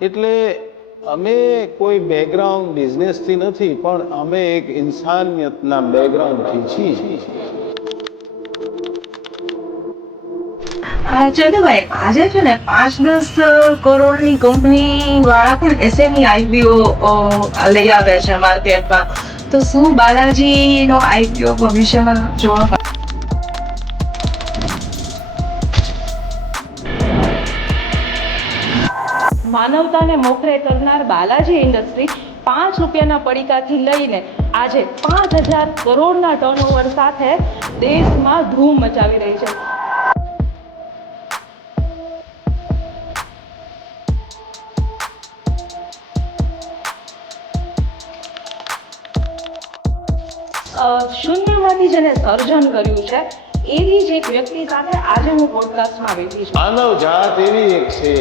એટલે અમે કોઈ બેકગ્રાઉન્ડ બિઝનેસથી નથી, પણ અમે એક ઇન્સાનિયતના બેકગ્રાઉન્ડથી છીએ. ચંદુભાઈ, આજે છે ને 5-10 કરોડની કંપની વાળા પણ એસએમઈ આઈપીઓ લઈ આવે છે માર્કેટમાં. તો શું બાલાજીનો આઈપીઓ ભવિષ્યમાં જોવા માનવતાને મોખરે કરનાર બાલાજી ઇન્ડસ્ટ્રી 5 રૂપિયાના પડીકાથી લઈને આજે 5000 કરોડના ટર્નઓવર સાથે દેશમાં ધૂમ મચાવી રહી છે. શૂન્યમાંથી જેને સર્જન કર્યું છે એવી જ એક વ્યક્તિ સાથે આજે હું પોડકાસ્ટમાં બેઠી છું. માનવ જાત એવી એક છે,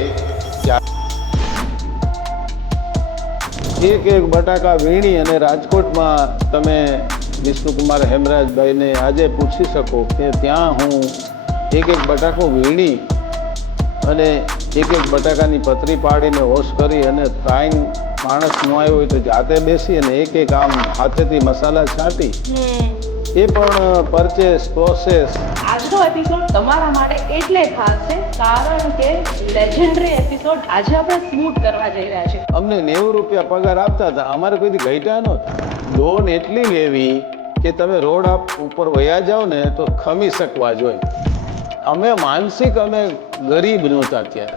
એક બટાકા વીણી અને રાજકોટમાં તમે વિષ્ણુકુમાર હેમરાજભાઈને આજે પૂછી શકો કે ત્યાં હું એક બટાકો વીણી અને એક બટાકાની પતરી પાડીને વોશ કરી અને ફ્રાઈંગ માણસ ન આવ્યો હોય તો જાતે બેસી અને એક આમ હાથેથી મસાલા છાંટી એ પણ પરચેસ પ્રોસેસ. આજનો એપિસોડ તમારા માટે એટલે ખાસ છે કારણ કે લેજેન્ડરી એપિસોડ આજે આપણે શૂટ કરવા જઈ રહ્યા છે. અમને 90 રૂપિયા પગાર આપતા હતા, અમારે કોઈથી ઘટ્યા નહોતા. લોન એટલી લેવી કે તમે રોડ ઉપર વયા જાઓ ને તો ખમી શકવા જોઈએ. અમે માનસિક અમે ગરીબ નહોતા ત્યારે.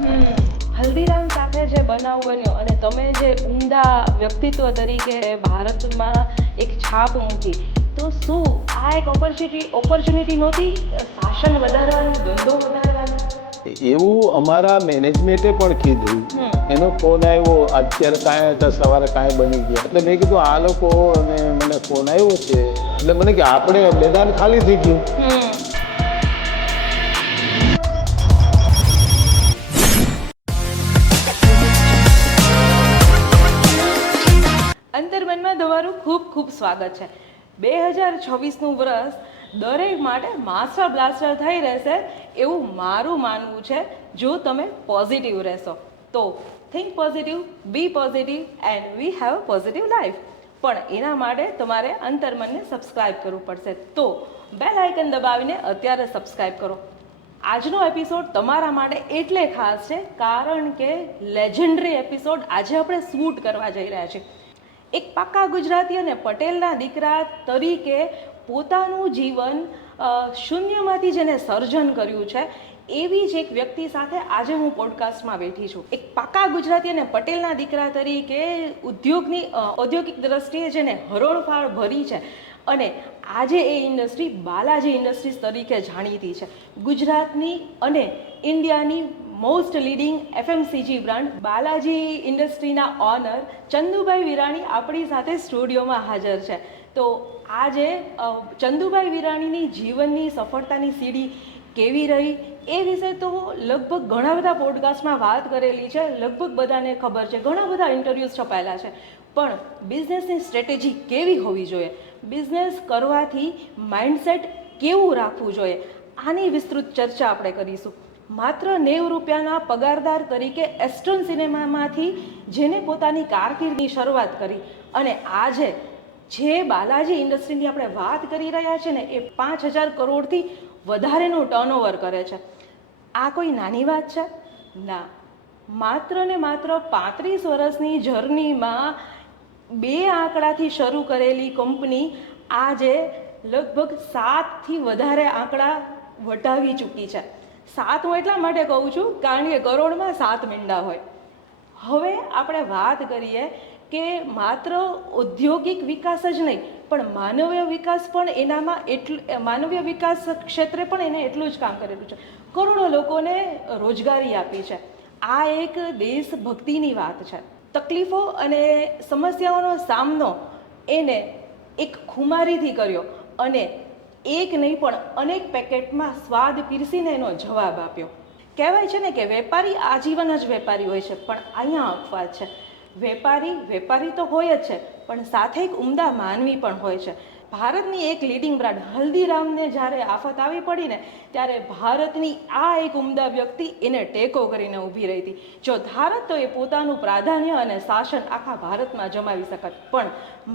હલ્દીરામ સાથે જે બનાવ બન્યો અને તમે જે ઉમદા વ્યક્તિત્વ તરીકે ભારતમાં એક છાપ મૂકી, તો શું આ એક ઓપોર્ચ્યુનિટી નહોતી શાસન વધારવાનું, ધંધો વધારવાનો? એવું અમારા મેનેજમેન્ટે પણ કીધું. એનો ફોન આવ્યો, અત્યારે કાંઈ હતા સવારે કાંઈ બની ગયા. એટલે મેં કીધું આ લોકો અને મને ફોન આવ્યો છે એટલે મને કે આપણે મેદાન ખાલી થઈ ગયું. અંતર્મનમાં તમારું ખૂબ ખૂબ સ્વાગત છે. 2026નું વર્ષ દરેક માટે માસ્ટર બ્લાસ્ટર થઈ રહેશે એવું મારું માનવું છે. જો તમે પોઝિટિવ રહેશો તો think positive, be positive and we have a positive life. પણ એના માટે તમારે અંતર્મનને સબસ્ક્રાઈબ કરવું પડશે. તો બેલ આઇકન દબાવીને અત્યારે સબસ્ક્રાઈબ કરો. આજનો એપિસોડ તમારા માટે એટલે ખાસ છે કારણ કે લેજેન્ડરી એપિસોડ આજે આપણે શૂટ કરવા જઈ રહ્યા છીએ. એક પાક્કા ગુજરાતી અને પટેલના દીકરા તરીકે પોતાનું જીવન શૂન્યમાંથી જેને સર્જન કર્યું છે એવી જ એક વ્યક્તિ સાથે આજે હું પોડકાસ્ટમાં બેઠી છું. એક પાક્કા ગુજરાતી અને પટેલના દીકરા તરીકે ઔદ્યોગિક દ્રષ્ટિએ જેને હરોળફાળ ભરી છે અને આજે એ ઇન્ડસ્ટ્રી બાલાજી ઇન્ડસ્ટ્રીઝ તરીકે જાણીતી છે. ગુજરાતની અને ઇન્ડિયાની most leading FMCG brand Balaji ઇન્ડસ્ટ્રીના ઓનર ચંદુભાઈ વિરાણી આપણી સાથે સ્ટુડિયોમાં હાજર છે. તો આજે ચંદુભાઈ વિરાણીની જીવનની સફળતાની સીડી કેવી રહી એ વિશે તો લગભગ ઘણા બધા પોડકાસ્ટમાં વાત કરેલી છે, લગભગ બધાને ખબર છે, ઘણા બધા ઇન્ટરવ્યૂઝ છપાયેલા છે. પણ બિઝનેસની સ્ટ્રેટેજી કેવી હોવી જોઈએ, બિઝનેસ કરવાથી માઇન્ડસેટ કેવું રાખવું જોઈએ, આની વિસ્તૃત ચર્ચા આપણે કરીશું. માત્ર 90 રૂપિયાના પગારદાર તરીકે એસ્ટ્રન સિનેમામાંથી જેને પોતાની કારકિર્દીની શરૂઆત કરી અને આજે જે બાલાજી ઇન્ડસ્ટ્રીની આપણે વાત કરી રહ્યા છે ને એ 5000 કરોડથી વધારેનું ટર્નઓવર કરે છે. આ કોઈ નાની વાત છે? ના. માત્ર ને માત્ર 35 વર્ષની જર્નીમાં 2 આંકડાથી શરૂ કરેલી કંપની આજે લગભગ 7થી વધારે આંકડા વટાવી ચૂકી છે. 7 હું એટલા માટે કહું છું કારણ કે કરોડમાં 7 મીંડા હોય. હવે આપણે વાત કરીએ કે માત્ર ઔદ્યોગિક વિકાસ જ નહીં પણ માનવીય વિકાસ પણ એનામાં માનવીય વિકાસ ક્ષેત્રે પણ એને એટલું જ કામ કરેલું છે. કરોડો લોકોને રોજગારી આપી છે. આ એક દેશભક્તિની વાત છે. તકલીફો અને સમસ્યાઓનો સામનો એને એક ખુમારીથી કર્યો અને એક નહીં પણ અનેક પેકેટમાં સ્વાદ પીરસીને એનો જવાબ આપ્યો. કહેવાય છે ને કે વેપારી આજીવન જ વેપારી હોય છે, પણ અહીંયા અપવાદ છે. વેપારી તો હોય જ છે પણ સાથે એક ઉમદા માનવી પણ હોય છે. ભારતની એક લીડિંગ બ્રાન્ડ હલ્દીરામને જ્યારે આફત આવી પડી ને ત્યારે ભારતની આ એક ઉમદા વ્યક્તિ એને ટેકો કરીને ઊભી રહી હતી. જો ધારત તો એ પોતાનું પ્રાધાન્ય અને શાસન આખા ભારતમાં જમાવી શકત, પણ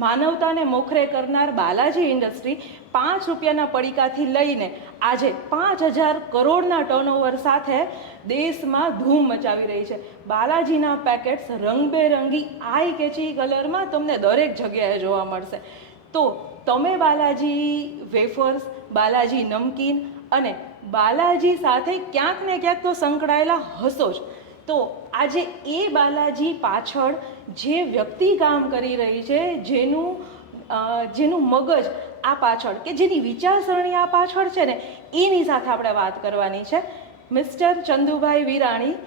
માનવતાને મોખરે કરનાર બાલાજી ઇન્ડસ્ટ્રી 5 રૂપિયાના પડીકાથી લઈને આજે 5,000 કરોડના ટર્નઓવર સાથે દેશમાં ધૂમ મચાવી રહી છે. બાલાજીના પેકેટ્સ રંગબેરંગી આઈ કેચી કલરમાં તમને દરેક જગ્યાએ જોવા મળશે. તો તમે બાલાજી વેફર્સ, બાલાજી નમકીન અને બાલાજી સાથે ક્યાંક ને ક્યાંક તો સંકળાયેલા હશો જ. તો આજે એ બાલાજી પાછળ જે વ્યક્તિ કામ કરી રહી છે, જેનું મગજ આ પાછળ કે જેની વિચારસરણી આ પાછળ છે ને, એની સાથે આપણે વાત કરવાની છે. મિસ્ટર ચંદુભાઈ વિરાણી,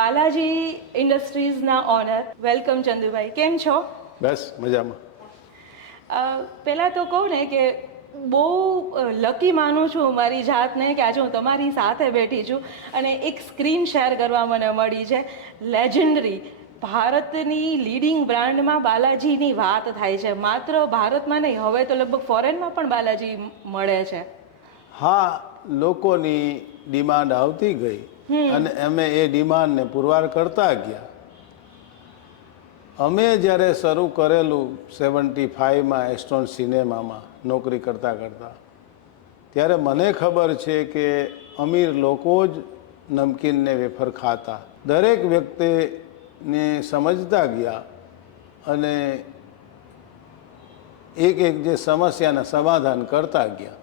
બાલાજી ઇન્ડસ્ટ્રીઝના ઓનર. વેલકમ ચંદુભાઈ, કેમ છો? બસ મજામાં. પહેલાં તો કહું ને કે બહુ લકી માનું છું મારી જાતને કે આજે હું તમારી સાથે બેઠી છું અને એક સ્ક્રીન શેર કરવા મને મળી છે. લેજન્ડરી ભારતની લીડિંગ બ્રાન્ડમાં બાલાજીની વાત થાય છે. માત્ર ભારતમાં નહીં, હવે તો લગભગ ફોરેનમાં પણ બાલાજી મળે છે. હા, લોકોની ડિમાન્ડ આવતી ગઈ અને અમે એ ડિમાન્ડને પુરવાર કરતા ગયા. અમે જ્યારે શરૂ કરેલું 75માં એસ્ટ્રોન સિનેમામાં નોકરી કરતાં ત્યારે મને ખબર છે કે અમીર લોકો જ નમકીનને વેફર ખાતા. દરેક વ્યક્તિને સમજતા ગયા અને એક જે સમસ્યાના સમાધાન કરતા ગયા.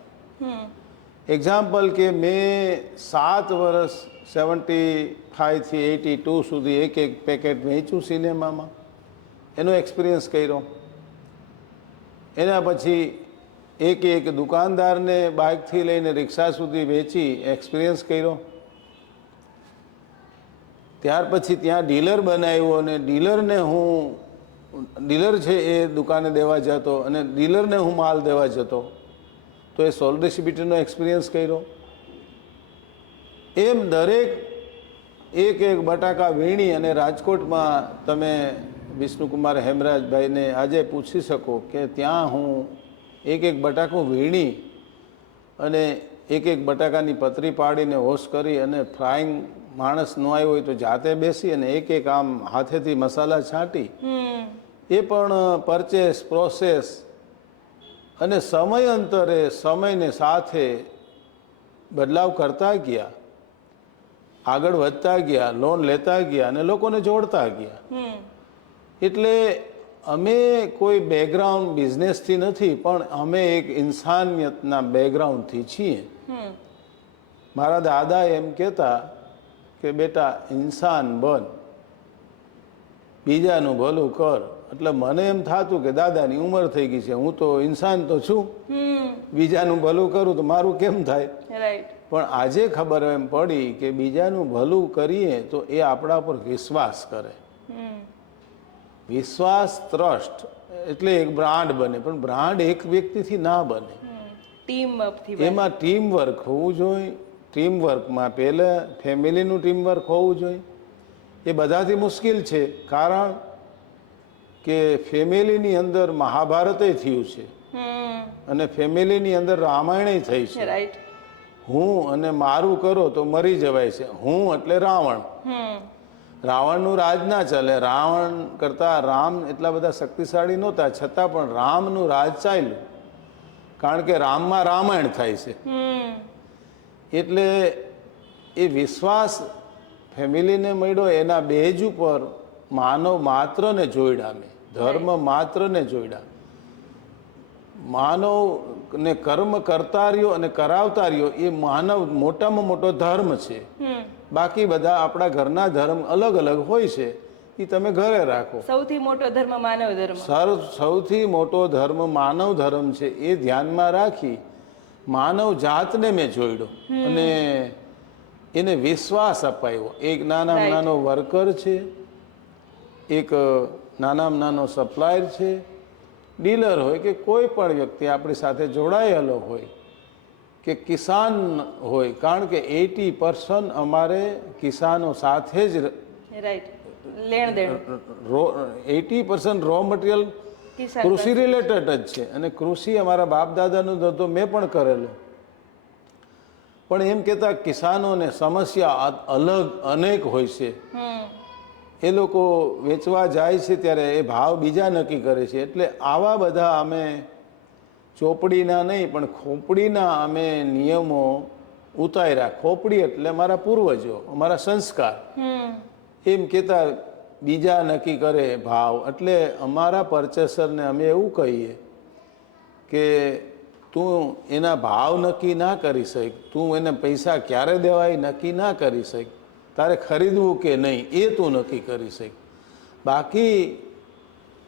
એક્ઝામ્પલ કે મેં 7 વર્ષ 75 થી 82 સુધી એક પેકેટ વેચ્યું સિનેમામાં, એનો એક્સપિરિયન્સ કર્યો. એના પછી એક દુકાનદારને બાઇકથી લઈને રિક્ષા સુધી વેચી એક્સપિરિયન્સ કર્યો. ત્યાર પછી ત્યાં ડીલર બનાવ્યો અને ડીલર છે એ દુકાને દેવા જતો અને ડીલરને હું માલ દેવા જતો, તો એ સોલ ડિસ્ટ્રીબ્યુટરનો એક્સપિરિયન્સ કર્યો. એમ દરેક એક બટાકા વીણી અને રાજકોટમાં તમે વિષ્ણુકુમાર હેમરાજભાઈને આજે પૂછી શકો કે ત્યાં હું એક બટાકું વીણી અને એક બટાકાની પતરી પાડીને વોશ કરી અને ફ્રાઈંગ માણસ ન આવ્યો હોય તો જાતે બેસી અને એક આમ હાથેથી મસાલા છાંટી, એ પણ પરચેસ પ્રોસેસ અને સમયાંતરે સમયને સાથે બદલાવ કરતા ગયા, આગળ વધતા ગયા, લોન લેતા ગયા અને લોકોને જોડતા ગયા. એટલે અમે કોઈ બેકગ્રાઉન્ડ બિઝનેસથી નથી, પણ અમે એક ઇન્સાનિયતના બેકગ્રાઉન્ડથી છીએ. મારા દાદા એમ કહેતા કે બેટા ઇન્સાન બન, બીજાનું ભલું કર. એટલે મને એમ થતું કે દાદાની ઉંમર થઈ ગઈ છે, હું તો ઇન્સાન તો છું, બીજાનું ભલું કરું તો મારું કેમ થાય. પણ આજે ખબર એમ પડી કે બીજાનું ભલું કરીએ તો એ આપણા પર વિશ્વાસ કરે. વિશ્વાસ, ટ્રસ્ટ એટલે એક બ્રાન્ડ બને, પણ બ્રાન્ડ એક વ્યક્તિથી ના બને, એમાં ટીમ વર્ક હોવું જોઈએ. ટીમ વર્કમાં પહેલાં ફેમિલીનું ટીમ વર્ક હોવું જોઈએ. એ બધાથી મુશ્કેલ છે, કારણ કે ફેમિલીની અંદર મહાભારતે થયું છે અને ફેમિલીની અંદર રામાયણે થઈ છે. હું અને મારું કરો તો મરી જવાય છે. હું એટલે રાવણ. રાવણનું રાજ ના ચાલે. રાવણ કરતાં રામ એટલા બધા શક્તિશાળી નહોતા, છતાં પણ રામનું રાજ ચાલ્યું, કારણ કે રામમાં રામાયણ થાય છે. એટલે એ વિશ્વાસ ફેમિલીને મળ્યો, એના બેજ ઉપર માનવ માત્રને જોડ્યા, મેં ધર્મ માત્રને જોડ્યા. માનવને કર્મ કરતા રહ્યો અને કરાવતા રહ્યો, એ માનવ મોટામાં મોટો ધર્મ છે. બાકી બધા આપણા ઘરના ધર્મ અલગ અલગ હોય છે, એ તમે ઘરે રાખો. સૌથી મોટો ધર્મ માનવ ધર્મ. સૌથી મોટો ધર્મ માનવ ધર્મ છે. એ ધ્યાનમાં રાખી માનવ જાતને મેં જોડ્યો અને એને વિશ્વાસ અપાયો. એક નાનામાં નાનો વર્કર છે, એક નાનામાં નાનો સપ્લાયર છે, ડીલર હોય કે કોઈ પણ વ્યક્તિ આપણી સાથે જોડાયેલો હોય કે કિસાન હોય, કારણ કે 80% અમારે કિસાનો સાથે જ 80% રો મટીરિયલ કિસાન કૃષિ રિલેટેડ જ છે. અને કૃષિ અમારા બાપ દાદાનો ધંધો મેં પણ કરેલો, પણ એમ કહેતા કિસાનોને સમસ્યા અલગ અનેક હોય છે. એ લોકો વેચવા જાય છે ત્યારે એ ભાવ બીજા નક્કી કરે છે. એટલે આવા બધા અમે ચોપડીના નહીં પણ ખોપડીના અમે નિયમો ઉતાર્યા. ખોપડી એટલે અમારા પૂર્વજો, અમારા સંસ્કાર. એમ કહેતા બીજા નક્કી કરે ભાવ. એટલે અમારા પરચેસરને અમે એવું કહીએ કે તું એના ભાવ નક્કી ના કરી શક, તું એને પૈસા ક્યારે દેવાય નક્કી ના કરી શક, તારે ખરીદવું કે નહીં એ તું નક્કી કરી શક. બાકી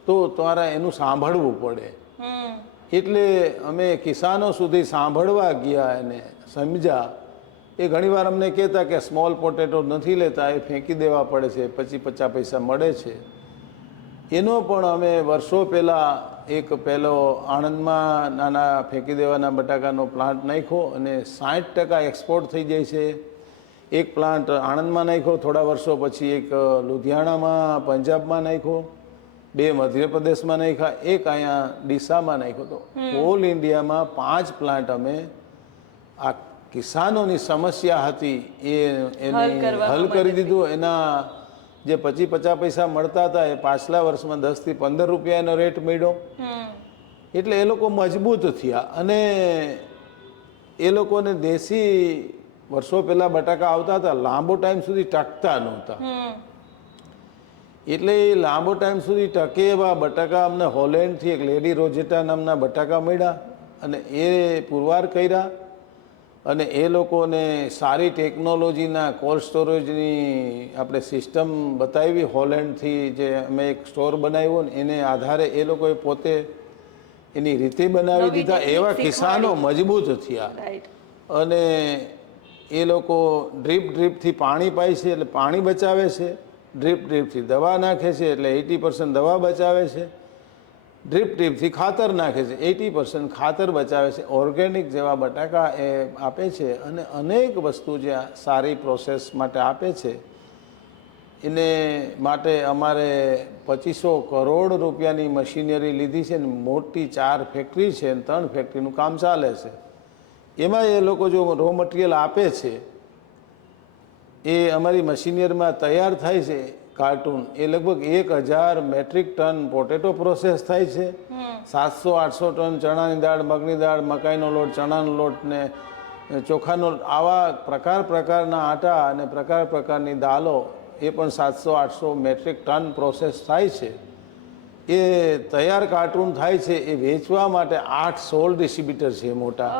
તો તારે એનું સાંભળવું પડે. એટલે અમે કિસાનો સુધી સાંભળવા ગયા અને સમજ્યા. એ ઘણીવાર અમને કહેતા કે સ્મોલ પોટેટો નથી લેતા, એ ફેંકી દેવા પડે છે, પછી 50 પૈસા મળે છે. એનો પણ અમે વર્ષો પહેલાં એક પહેલો આણંદમાં નાના ફેંકી દેવાના બટાકાનો પ્લાન્ટ નાખ્યો અને 60% એક્સપોર્ટ થઈ જાય છે. એક પ્લાન્ટ આણંદમાં નાખ્યો, થોડા વર્ષો પછી એક લુધિયાણામાં પંજાબમાં નાખ્યો, 2 મધ્યપ્રદેશમાં નાખ્યા, એક અહીંયા ડીસામાં નાખ્યો. તો ઓલ ઇન્ડિયામાં 5 પ્લાન્ટ અમે આ કિસાનોની સમસ્યા હતી એને હલ કરી દીધું. એના જે 50 પૈસા મળતા હતા એ પાછલા વર્ષમાં 10 થી 15 રૂપિયાનો રેટ મળ્યો. એટલે એ લોકો મજબૂત થયા. અને એ લોકોને દેશી વર્ષો પહેલા બટાકા આવતા હતા, લાંબો ટાઈમ સુધી ટકતા નહોતા. એટલે એ લાંબો ટાઈમ સુધી ટકે એવા બટાકા અમને હોલેન્ડથી એક લેડી રોજેટા નામના બટાકા મળ્યા અને એ પુરવાર કર્યા. અને એ લોકોને સારી ટેકનોલોજીના કોલ્ડ સ્ટોરેજની આપણે સિસ્ટમ બતાવી. હોલેન્ડથી જે અમે એક સ્ટોર બનાવ્યો ને એને આધારે એ લોકોએ પોતે એની રીતે બનાવી દીધા. એવા કિસાનો મજબૂત થયા. અને એ લોકો ડ્રીપથી પાણી પાય છે એટલે પાણી બચાવે છે, ડ્રીપથી દવા નાખે છે એટલે 80% દવા બચાવે છે, ડ્રીપથી ખાતર નાખે છે 80% ખાતર બચાવે છે. ઓર્ગેનિક જેવા બટાકા એ આપે છે અને અનેક વસ્તુ જે સારી પ્રોસેસ માટે આપે છે. એને માટે અમારે 2500 કરોડ રૂપિયાની મશીનરી લીધી છે ને મોટી 4 ફેક્ટરી છે અને 3 ફેક્ટરીનું કામ ચાલે છે. એમાં એ લોકો જો રો મટીરિયલ આપે છે એ અમારી મશીનરીમાં તૈયાર થાય છે. કાર્ટૂન એ લગભગ 1000 મેટ્રિક ટન પોટેટો પ્રોસેસ થાય છે. 700-800 ટન ચણાની દાળ, મગની દાળ, મકાઈનો લોટ, ચણાનો લોટ ને ચોખાનો, આવા પ્રકારના આટા અને પ્રકારની દાલો એ પણ 700-800 મેટ્રિક ટન પ્રોસેસ થાય છે. એ તૈયાર કાર્ટૂન થાય છે. એ વેચવા માટે 8-16 ડિસ્ટ્રીબ્યુટર છે મોટા.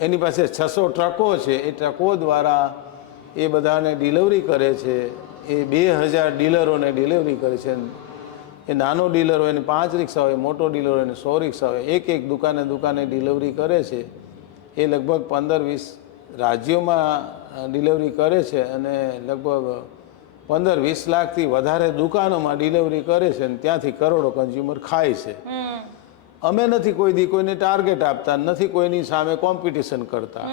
એની પાસે 600 ટ્રકો છે. એ ટ્રકો દ્વારા એ બધાને ડિલિવરી કરે છે. એ 2000 ડીલરોને ડિલિવરી કરે છે. એ નાનો ડીલર હોય એને 5 રિક્ષા હોય, મોટો ડીલર હોય એને 100 રિક્ષા હોય. એક દુકાને ડિલિવરી કરે છે. એ લગભગ 15-20 રાજ્યોમાં ડિલિવરી કરે છે અને લગભગ 15-20 લાખથી વધારે દુકાનોમાં ડિલિવરી કરે છે અને ત્યાંથી કરોડો કન્ઝ્યુમર ખાય છે. અમે નથી કોઈને ટાર્ગેટ આપતા, નથી કોઈની સામે કોમ્પિટિશન કરતા.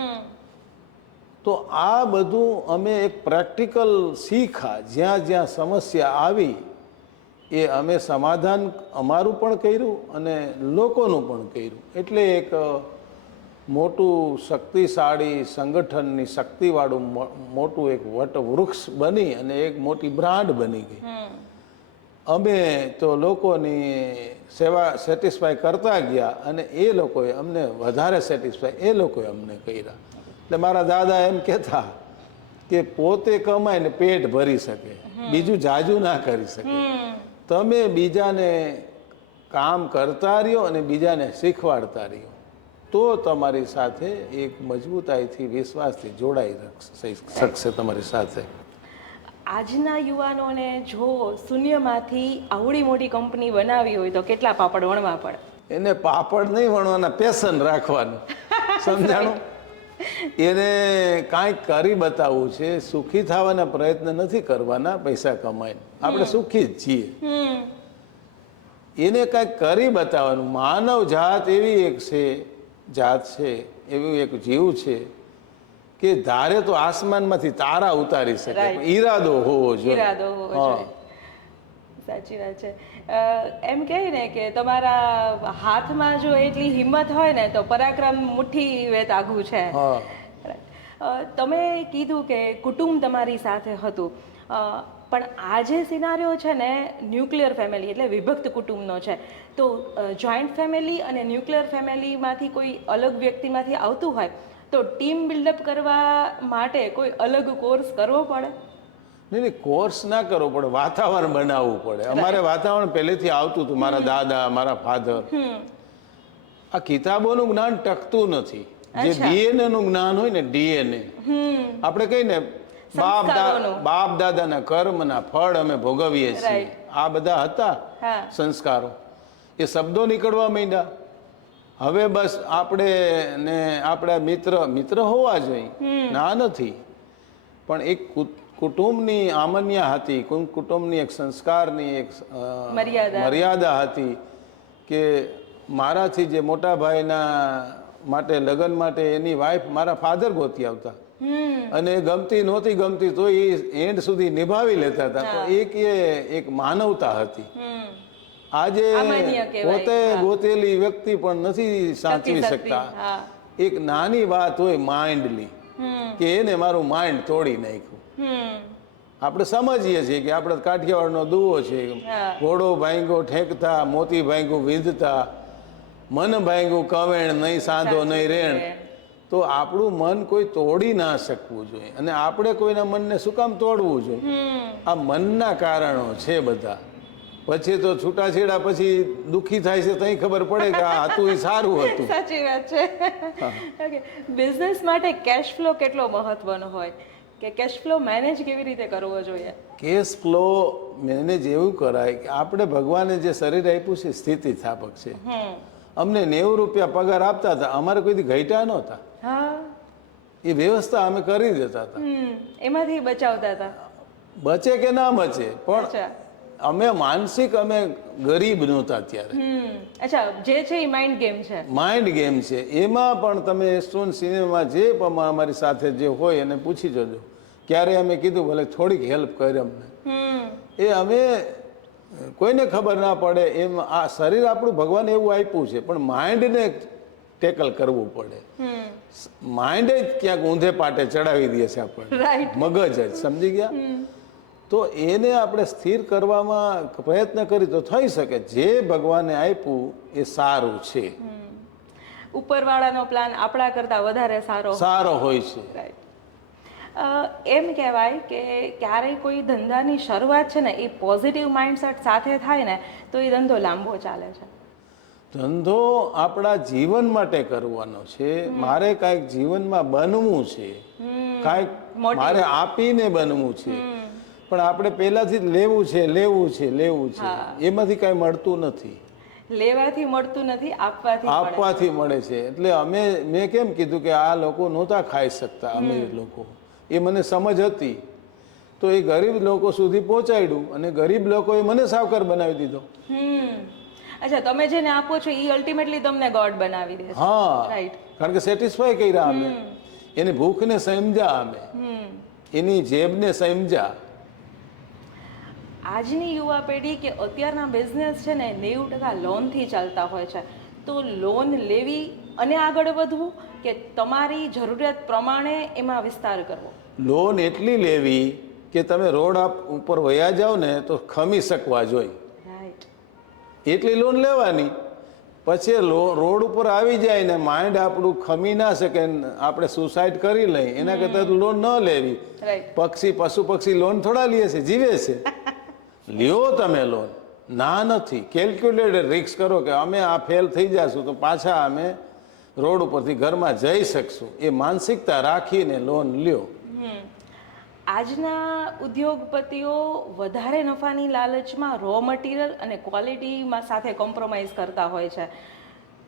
તો આ બધું અમે એક પ્રેક્ટિકલ શીખા. જ્યાં સમસ્યા આવી એ અમે સમાધાન અમારું પણ કર્યું અને લોકોનું પણ કર્યું. એટલે એક મોટું શક્તિશાળી સંગઠનની શક્તિવાળું મોટું એક વટવૃક્ષ બની અને એક મોટી બ્રાન્ડ બની ગઈ. અમે તો લોકોની સેવા સેટિસ્ફાય કરતા ગયા અને એ લોકોએ અમને વધારે સેટિસ્ફાય એ લોકોએ અમને કર્યા. એટલે મારા દાદા એમ કહેતા કે પોતે કમાય ને પેટ ભરી શકે, બીજું જાજુ ના કરી શકે. તમે બીજાને કામ કરતા રહ્યો અને બીજાને શીખવાડતા રહ્યો તો તમારી સાથે એક મજબૂતાઈથી વિશ્વાસથી જોડાઈ શકશે તમારી સાથે. આજના યુવાનોને જો શૂન્યમાંથી આવડી મોટી કંપની બનાવી હોય તો કેટલા પાપડ વણવા પડે? એને પાપડ નહીં વણવાના, પેશન રાખવાનું. સમજાણું? એને કાંઈક કરી બતાવવું છે. સુખી થવાના પ્રયત્ન નથી કરવાના પૈસા કમાઈને. આપણે સુખી જ છીએ. એને કાંઈક કરી બતાવવાનું. માનવ જાત એવી એક જાત છે, એવું એક જીવ છે કે ધારે તો આસમાનમાંથી તારા ઉતારી શકે, ઈરાદો હોવો જોઈએ. સાચી વાત છે. એમ કહે ને કે તમારા હાથમાં જો એટલી હિંમત હોય ને તો પરાક્રમ મુઠ્ઠી વેત આઘું છે. હા. તમે કીધું કે કુટુંબ તમારી સાથે હતું, પણ આ જે સિનારીઓ છે ને ન્યુક્લિયર ફેમિલી એટલે વિભક્ત કુટુંબનો છે, તો જોઈન્ટ ફેમિલી અને ન્યુક્લિયર ફેમિલીમાંથી કોઈ અલગ વ્યક્તિમાંથી આવતું હોય તો ટીમ બિલ્ડઅપ કરવા માટે કોઈ અલગ કોર્સ કરવો પડે? નહીં, કોર્સ ના કરવો પડે, વાતાવરણ બનાવવું પડે. અમારે વાતાવરણ પહેલેથી આવતું હતું, મારા દાદા, મારા ફાધર. આ કિતાબોનું જ્ઞાન ટકતું નથી. જે ડીએનએ નું જ્ઞાન હોય ને, ડીએનએ આપણે કહીએ ને બાપ દાદાના કર્મના ફળ અમે ભોગવીએ છીએ, આ બધા હતા સંસ્કારો. એ શબ્દો નીકળવા માંડ્યા. હવે બસ આપણે ને આપણા મિત્ર હોવા જોઈએ, ના નથી, પણ એક કુટુંબની આમન્યા હતી, કુટુંબની એક સંસ્કારની એક મર્યાદા હતી કે મારાથી જે મોટા ભાઈના માટે લગ્ન માટે એની વાઈફ મારા ફાધર ગોતી આવતા અને ગમતી નહોતી ગમતી તો એ એન્ડ સુધી નિભાવી લેતા હતા. તો એક માનવતા હતી. આજે પોતે ગોતેલી વ્યક્તિ પણ નથી સાચવી શકતા. એક નાની વાત હોય માઇન્ડલી કે એને મારું માઇન્ડ તોડી નાખ્યું. આપણે સમજીએ છીએ કે આપણે કાઠિયાવાડનો દુવો છે, ઘોડો ભાંગો ઠેકતા, મોતી ભાંગું વિંધતા, મન ભાંગું કવેણ નહીં સાંધો નહીં રેણ. તો આપણું મન કોઈ તોડી ના શકવું જોઈએ, અને આપણે કોઈના મનને શું કામ તોડવું જોઈએ? આ મનના કારણો છે બધા. પછી તો છૂટાછેડા પછી દુઃખી થાય છે તઈ ખબર પડે કે આ હતું એ સારું હતું. સાચી વાત છે. બિઝનેસ માટે કેશ ફ્લો કેટલો મહત્વનો હોય કે કેશ ફ્લો મેનેજ કેવી રીતે કરવો જોઈએ? કેશ ફ્લો મેનેજ એવું કરાય કે આપણે ભગવાને જે શરીર આપ્યું છે સ્થિતિ સ્થાપક છે. અમને 90 રૂપિયા પગાર આપતા હતા, અમારે કોઈ ઘટ્યા નહોતા. એ વ્યવસ્થા અમે કરી દેતા હતા, એમાંથી બચાવતા હતા. બચે કે ના બચે પણ અમે માનસિક અમે ગરીબ નહોતા ત્યારે. અચ્છા, જે છે એ માઇન્ડ ગેમ છે. માઇન્ડ ગેમ છે. એમાં પણ તમે સ્ટોન સિનેમા જે પણ અમારી સાથે જે હોય એને પૂછી જજો. ક્યારે અમે કીધું ભલે થોડીક હેલ્પ કરે અમને, એ અમે કોઈને ખબર ના પડે એમ. આ શરીર આપણું ભગવાન એવું આપ્યું છે, પણ માઇન્ડને ટેકલ કરવું પડે. માઇન્ડ જ ક્યાંક ઊંધે પાટે ચડાવી દે છે આપણે, મગજ જ, સમજી ગયા? તો એને આપણે સ્થિર કરવામાં પ્રયત્ન કરી તો થઈ શકે. જે ભગવાને આપ્યું એ સારું છે. ઉપરવાળાનો પ્લાન આપણા કરતા વધારે સારો હોય છે. એમ કહેવાય કે ક્યારેય કોઈ ધંધાની શરૂઆત છે ને એ પોઝિટિવ માઇન્ડસેટ સાથે થાય ને તો એ ધંધો લાંબો ચાલે છે. ધંધો આપણા જીવન માટે કરવાનો છે. મારે કાંઈક જીવનમાં બનવું છે, કાંઈક મારે આપીને બનવું છે, પણ આપણે પહેલાથી જ લેવું છે, એમાંથી કાંઈ મળતું નથી. લેવાથી મળતું નથી, આપવાથી મળે છે. એટલે મેં કેમ કીધું કે આ લોકો નહોતા ખાઈ શકતા, અમીર લોકો, એ મને સમજ હતી. તો એ ગરીબ લોકો સુધી પહોંચાડ્યું અને ગરીબ લોકોએ મને સાવકાર બનાવી દીધો. અચ્છા, તમે જેને આપો છો એ અલ્ટિમેટલી તમને ગોડ બનાવી દે. હા, રાઈટ. કારણ કે સેટિસ્ફાય કર્યા અમે, એની ભૂખને સમજ્યા અમે, એની જેબને સમજ્યા. આજની યુવા પેઢી કે અત્યારના બિઝનેસ છે ને 90% લોનથી ચાલતા હોય છે. તો લોન લેવી અને આગળ વધવું કે તમારી જરૂરિયાત પ્રમાણે એમાં વિસ્તાર કરવો? લોન એટલી લેવી કે તમે રોડ ઉપર વયા જાઓ ને તો ખમી શકવા જોઈએ, એટલી લોન લેવાની. પછી રોડ ઉપર આવી જાય ને માઇન્ડ આપણું ખમી ના શકે, આપણે સુસાઇડ કરી લઈએ, એના કરતાં લોન ન લેવી. પશુ પક્ષી લોન થોડા લે છે, જીવે છે. લ્યો તમે લોન, ના નથી. કેલ્ક્યુલેટેડ રિસ્ક કરો કે અમે આ ફેલ થઈ જશું તો પાછા અમે રોડ ઉપરથી ઘરમાં જઈ શકશું, એ માનસિકતા રાખીને લોન લ્યો. આજના ઉદ્યોગપતિઓ વધારે નફાની લાલચમાં રો મટીરિયલ અને ક્વોલિટીમાં સાથે કોમ્પ્રોમાઇઝ કરતા હોય છે.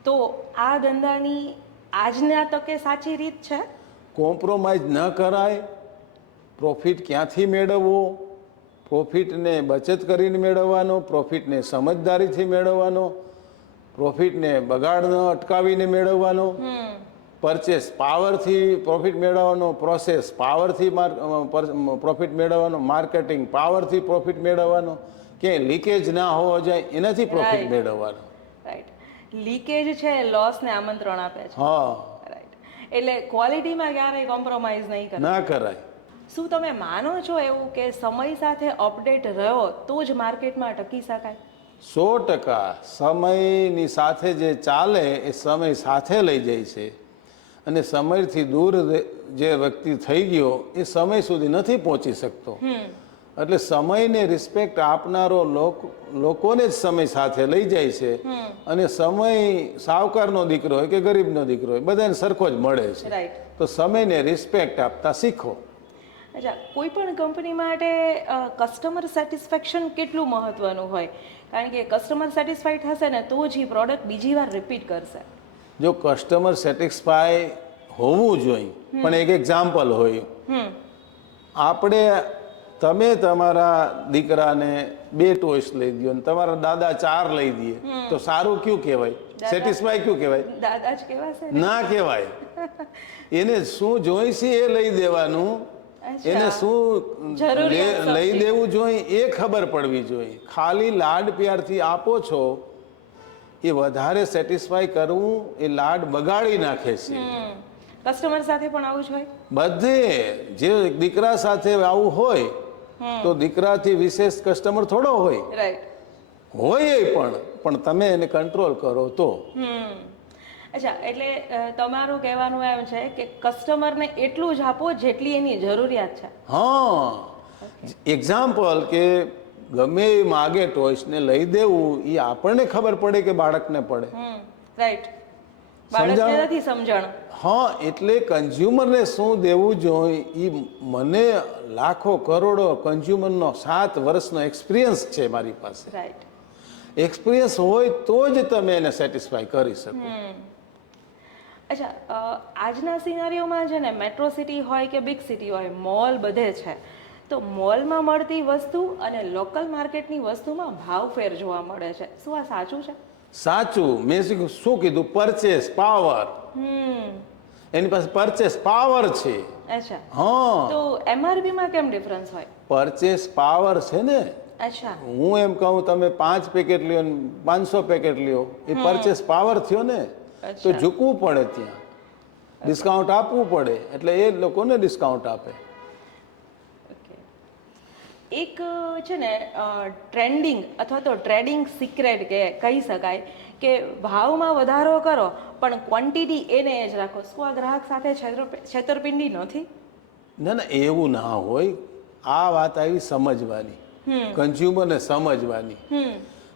તો આ ધંધાની આજના તકે સાચી રીત છે? કોમ્પ્રોમાઇઝ ન કરાય. પ્રોફિટ ક્યાંથી મેળવવો? પ્રોફિટને બચત કરીને મેળવવાનો, પ્રોફિટને સમજદારીથી મેળવવાનો, પ્રોફિટને બગાડ ન અટકાવીને મેળવવાનો, પરચેસ પાવરથી પ્રોફિટ મેળવવાનો, પ્રોસેસ પાવરથી પ્રોફિટ મેળવવાનો, માર્કેટિંગ પાવરથી પ્રોફિટ મેળવવાનો. કે લીકેજ ના હોવો જોઈએ, એનાથી પ્રોફિટ Right. મેળવવાનો. રાઈટ. લીકેજ છે લોસને આમંત્રણ આપે છે. હા, રાઈટ. એટલે ક્વોલિટીમાં ક્યારેય કોમ્પ્રોમાઇઝ નહીં કરે. ના કરાય. શું તમે માનો છો એવું કે સમય સાથે અપડેટ રહ્યો તો જ માર્કેટમાં ટકી શકાય? 100% સમયની સાથે જે ચાલે એ સમય સાથે લઈ જાય છે, અને સમયથી દૂર જે વ્યક્તિ થઈ ગયો એ સમય સુધી નથી પહોંચી શકતો. એટલે સમયને રિસ્પેક્ટ આપનારો લોકોને જ સમય સાથે લઈ જાય છે, અને સમય સાવકારનો દીકરો હોય કે ગરીબનો દીકરો હોય બધાને સરખો જ મળે છે. રાઈટ. તો સમયને રિસ્પેક્ટ આપતા શીખો. અચ્છા, કોઈ પણ કંપની માટે કસ્ટમર સેટિસ્ફેક્શન કેટલું મહત્વનું હોય? કારણ કે કસ્ટમર સેટિસ્ફાઈડ થશે ને તો જ એ પ્રોડક્ટ બીજી વાર રિપીટ કરશે. જો કસ્ટમર સેટિસ્ફાય હોવું જોઈએ, પણ એક એક્ઝામ્પલ હોય. આપણે તમે તમારા દીકરાને 2 ટોયસ લઈ દો ને તમારા દાદા 4 લઈ દે, તો સારું કયું કહેવાય? સેટિસ્ફાય કયું કહેવાય? દાદા જ કહેવાશે ને? ના કહેવાય. એને શું જોઈશે એ લઈ દેવાનું, એને શું જરૂરિયાત લઈ દેવું જોઈએ એ ખબર પડવી જોઈએ. ખાલી લાડ પ્યારથી આપો છો એ વધારે સેટિસ્ફાય કરવું એ લાડ બગાડી નાખે છે. કસ્ટમર સાથે પણ આવું જ હોય? બધે જે દીકરા સાથે આવું હોય તો દીકરાથી વિશેષ કસ્ટમર થોડો હોય. રાઈટ. હોય પણ તમે એને કંટ્રોલ કરો તો. અચ્છા, એટલે તમારું કહેવાનું એમ છે કે કસ્ટમરને એટલું જ આપો જેટલી એની જરૂરિયાત છે. હા, એક્ઝામ્પલ કે ગમે એ માગે ટોયસને લઈ દેવું એ આપણને ખબર પડે કે બાળકને પડે. રાઈટ. બાળકને નથી સમજણ. હા, એટલે કન્ઝ્યુમરને શું દેવું જોઈએ એ મને લાખો કરોડો કન્ઝ્યુમરનો 7 વર્ષનો એક્સપિરિયન્સ છે મારી પાસે. રાઈટ. એક્સપિરિયન્સ હોય તો જ તમે એને સેટિસ્ફાય કરી શકો. અચ્છા, આજના સિનારીઓમાં છે ને મેટ્રો સિટી હોય કે બિગ સિટી હોય, મોલ બધે છે. તો મોલમાં મળતી વસ્તુ અને લોકલ માર્કેટની વસ્તુમાં ભાવફેર જોવા મળે છે. શું આ સાચું છે? સાચું. મેં શું કીધું? Purchase power. એની પાસે પરચેસ પાવર છે. અચ્છા. હા, તો એમઆરપી માં કેમ ડિફરન્સ હોય? પરચેસ પાવર છે ને. અચ્છા. હું એમ કહું તમે 5 પેકેટ લ્યો ને 500 પેકેટ લ્યો, એ પરચેસ પાવર થયો ને. તો ઝૂકવું પડે, ત્યાં ડિસ્કાઉન્ટ આપવું પડે, એટલે એ લોકોને ડિસ્કાઉન્ટ આપે. એક છે ને ટ્રેન્ડિંગ અથવા તો ટ્રેડિંગ સિક્રેટ કહી શકાય કે ભાવમાં વધારો કરો પણ ક્વોન્ટિટી એને જ રાખો. શું આ ગ્રાહક સાથે છેતરપિંડી નથી? ના ના, એવું ના હોય. આ વાત આવી સમજવાની, કન્ઝ્યુમરને સમજવાની.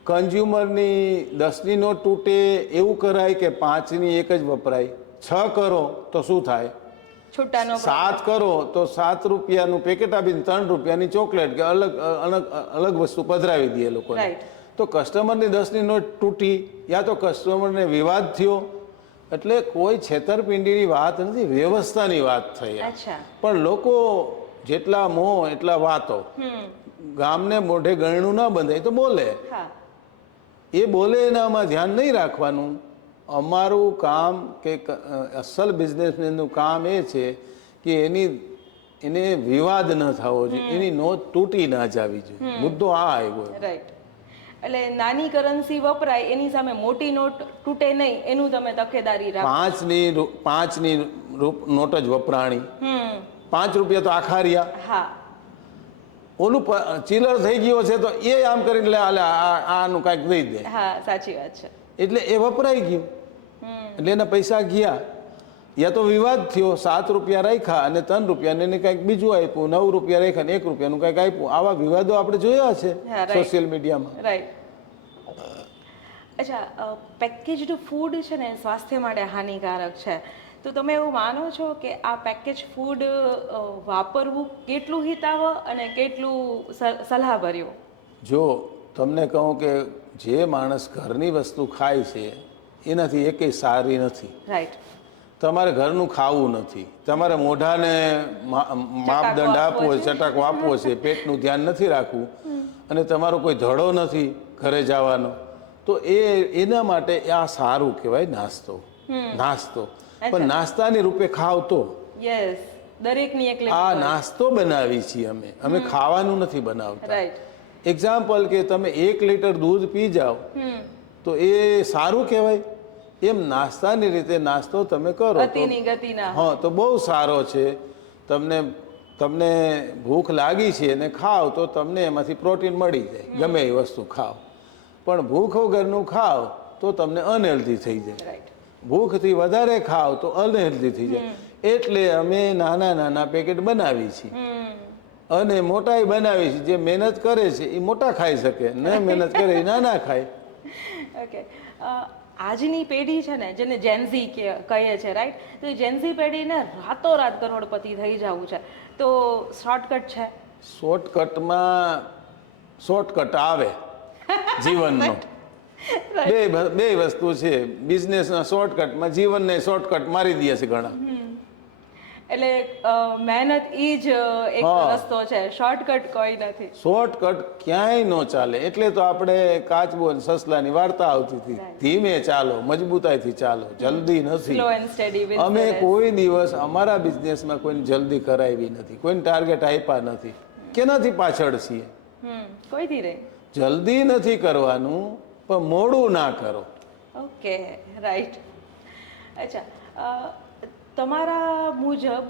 કન્ઝ્યુમરની 10ની નોટ તૂટે એવું કરાય કે 5ની એક જ વપરાય. 6 કરો તો શું થાય? છૂટાનો 7 કરો તો 7 રૂપિયાનું પેકેટ આપીને 3 રૂપિયાની ચોકલેટ કે અલગ વસ્તુ પધરાવી દે લોકોને. તો કસ્ટમરની 10ની નોટ તૂટી યા તો કસ્ટમરને વિવાદ થયો, એટલે કોઈ છેતરપિંડીની વાત નથી, વ્યવસ્થાની વાત થઈ. પણ લોકો જેટલા મોં એટલા વાતો. ગામને મોઢે ગળણું ના બંધાય તો બોલે. એ બોલે એનામાં ધ્યાન નહીં રાખવાનું. અમારું કામ કે અસલ બિઝનેસમેનનું કામ એ છે કે એને વિવાદ ન થવો જોઈએ, એની નોટ તૂટી ના જવી જોઈએ. મુદ્દો આ આવ્યો. રાઈટ. એટલે નાની કરન્સી વપરાય એની સામે મોટી નોટ તૂટે નહીં એનું તમે તકેદારી રાખો. 5ની નોટ જ વપરાણી. 5 રૂપિયા તો આખા રહ્યા. હા. ઓલું ચિલર થઈ ગયો છે તો એ આમ કરીને લે આનું કાંઈક દઈ દે. હા, સાચી વાત છે. એટલે એ વપરાઈ ગયું, એટલે એના પૈસા ગયા. યા તો વિવાદ થયો, 7 રૂપિયા રાખ્યા અને 3 રૂપિયા એને કંઈક બીજું આપ્યું, 9 રૂપિયા રાખ્યા ને 1 રૂપિયાનું કંઈક આપ્યું. આવા વિવાદો આપણે જોયા છે સોશિયલ મીડિયામાં. રાઈટ. અચ્છા, પેકેજ્ડ ફૂડ છે ને સ્વાસ્થ્ય માટે હાનિકારક છે. તો તમે એવું માનો છો કે આ પેકેજ ફૂડ વાપરવું કેટલું હિતાવહ અને કેટલું સલાહભર્યું? જો તમને કહું કે જે માણસ ઘરની વસ્તુ ખાય છે એનાથી એકેય સારી નથી. રાઈટ. તમારે ઘરનું ખાવું નથી, તમારે મોઢાને માપદંડ આપવો છે, ચટાકો આપવો છે, પેટનું ધ્યાન નથી રાખવું, અને તમારો કોઈ ધડો નથી ઘરે જવાનો, તો એના માટે આ સારું કહેવાય નાસ્તો. પણ નાસ્તાની રૂપે ખાવ તો યસ, દરેકની એક આ નાસ્તો બનાવી છીએ અમે ખાવાનું નથી બનાવતા. રાઈટ. એક્ઝામ્પલ કે તમે 1 લીટર દૂધ પી જાઓ તો એ સારું કહેવાય? એમ નાસ્તાની રીતે નાસ્તો તમે કરો તો અતિની ગતિ ના હોય. હા તો બહુ સારો છે. તમને તમને ભૂખ લાગી છે અને ખાઓ તો તમને એમાંથી પ્રોટીન મળી જાય, ગમે એ વસ્તુ ખાઓ. પણ ભૂખ વગરનું ખાઓ તો તમને અનહેલ્ધી થઈ જાય, રાઈટ. ભૂખથી વધારે ખાઓ તો અનહેલ્ધી થઈ જાય. એટલે અમે નાના નાના પેકેટ બનાવી છીએ અને મોટાઈ બનાવી છે. જે મહેનત કરે છે એ મોટા ખાઈ શકે, ન મહેનત કરે એ નાના ખાય. ઓકે. આજની પેઢી છે ને, જેને જેન્ઝી કહીએ છે, રાઈટ? તો એ જેન્ઝી પેઢીને રાતોરાત કરોડપતિ થઈ જવું છે, તો શોર્ટકટ છે? શોર્ટકટ આવે જીવનનો. બે વસ્તુ છે બિઝનેસના શોર્ટકટમાં, જીવનને શોર્ટકટ મારી દે છે ઘણા. એટલે મહેનત એ જ એક રસ્તો છે, શોર્ટકટ કોઈ નથી. શોર્ટકટ ક્યાંય ન ચાલે. એટલે તો આપણે કાચબો અને સસલાની વાર્તા આવતી હતી, ધીમે ચાલો, મજબૂતાઈથી ચાલો, જલ્દી નથી. સ્લો એન્ડ સ્ટેડી વિથ અમે કોઈ દિવસ અમારા બિઝનેસમાં કોઈને જલ્દી કરાવી નથી, કોઈને ટાર્ગેટ આપ્યા નથી. કેનાથી પાછળ છીએ? કોઈથી રહી. જલ્દી નથી કરવાનું, પણ મોડું ના કરો. Okay, right. અચ્છા, તમારા મુજબ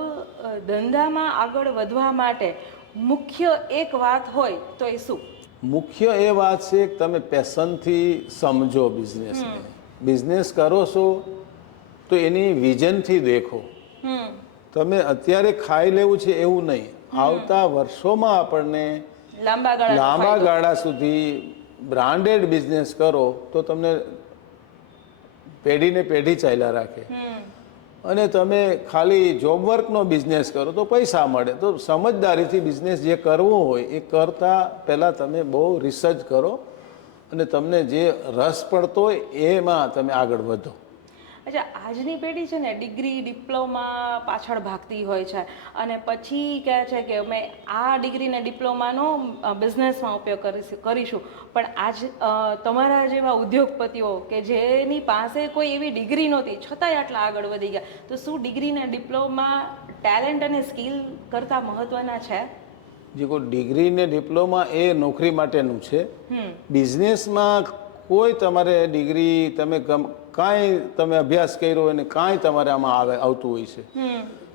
ધંધામાં આગળ વધવા માટે મુખ્ય એક વાત હોય તો એ શું? મુખ્ય એ વાત છે કે તમે પેશનથી સમજો બિઝનેસને. બિઝનેસ કરો છો તો એની વિઝનથી દેખો. તમે અત્યારે ખાઈ લેવું છે એવું નહીં, આવતા વર્ષોમાં આપણને લાંબા ગાળા સુધી બ્રાન્ડેડ બિઝનેસ કરો તો તમને પેઢીને પેઢી ચાલ્યા રાખે. અને તમે ખાલી જોબ વર્કનો બિઝનેસ કરો તો પૈસા મળે. તો સમજદારીથી બિઝનેસ જે કરવો હોય એ કરતાં પહેલાં તમે બહુ રિસર્ચ કરો અને તમને જે રસ પડતો હોય એમાં તમે આગળ વધો. અચ્છા, આજની પેઢી છે ને ડિગ્રી ડિપ્લોમા પાછળ ભાગતી હોય છે અને પછી કહે છે કે અમે આ ડિગ્રીને ડિપ્લોમાનો બિઝનેસમાં ઉપયોગ કરીશું. પણ આજ તમારા જેવા ઉદ્યોગપતિઓ કે જેની પાસે કોઈ એવી ડિગ્રી નહોતી છતાંય આટલા આગળ વધી ગયા, તો શું ડિગ્રી ને ડિપ્લોમા ટેલેન્ટ અને સ્કિલ કરતાં મહત્વના છે? જે કોઈ ડિગ્રી ને ડિપ્લોમા એ નોકરી માટેનું છે. બિઝનેસમાં કોઈ તમારે ડિગ્રી તમે કાંઈ તમે અભ્યાસ કર્યો હોય ને કાંઈ તમારે આમાં આવતું હોય છે.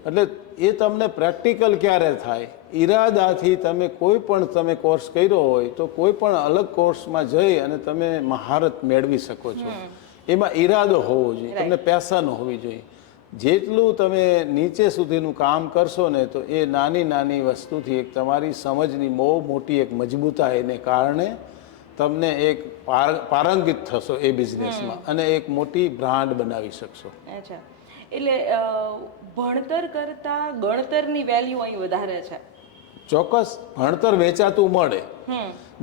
એટલે એ તમને પ્રેક્ટિકલ ક્યારે થાય? ઈરાદાથી તમે કોઈ પણ તમે કોર્સ કર્યો હોય તો કોઈ પણ અલગ કોર્સમાં જઈ અને તમે મહારત મેળવી શકો છો. એમાં ઈરાદો હોવો જોઈએ, તમને પેશન હોવી જોઈએ. જેટલું તમે નીચે સુધીનું કામ કરશો ને તો એ નાની નાની વસ્તુથી એક તમારી સમજની બહુ મોટી એક મજબૂતાઈને કારણે તમને એક પારંગિત થશો એ બિઝનેસમાં અને એક મોટી બ્રાન્ડ બનાવી શકશો. અચ્છા, એટલે ભણતર કરતાં ગણતરની વેલ્યુ અહીં વધારે છે. ચોક્કસ. ભણતર વેચાતું મળે,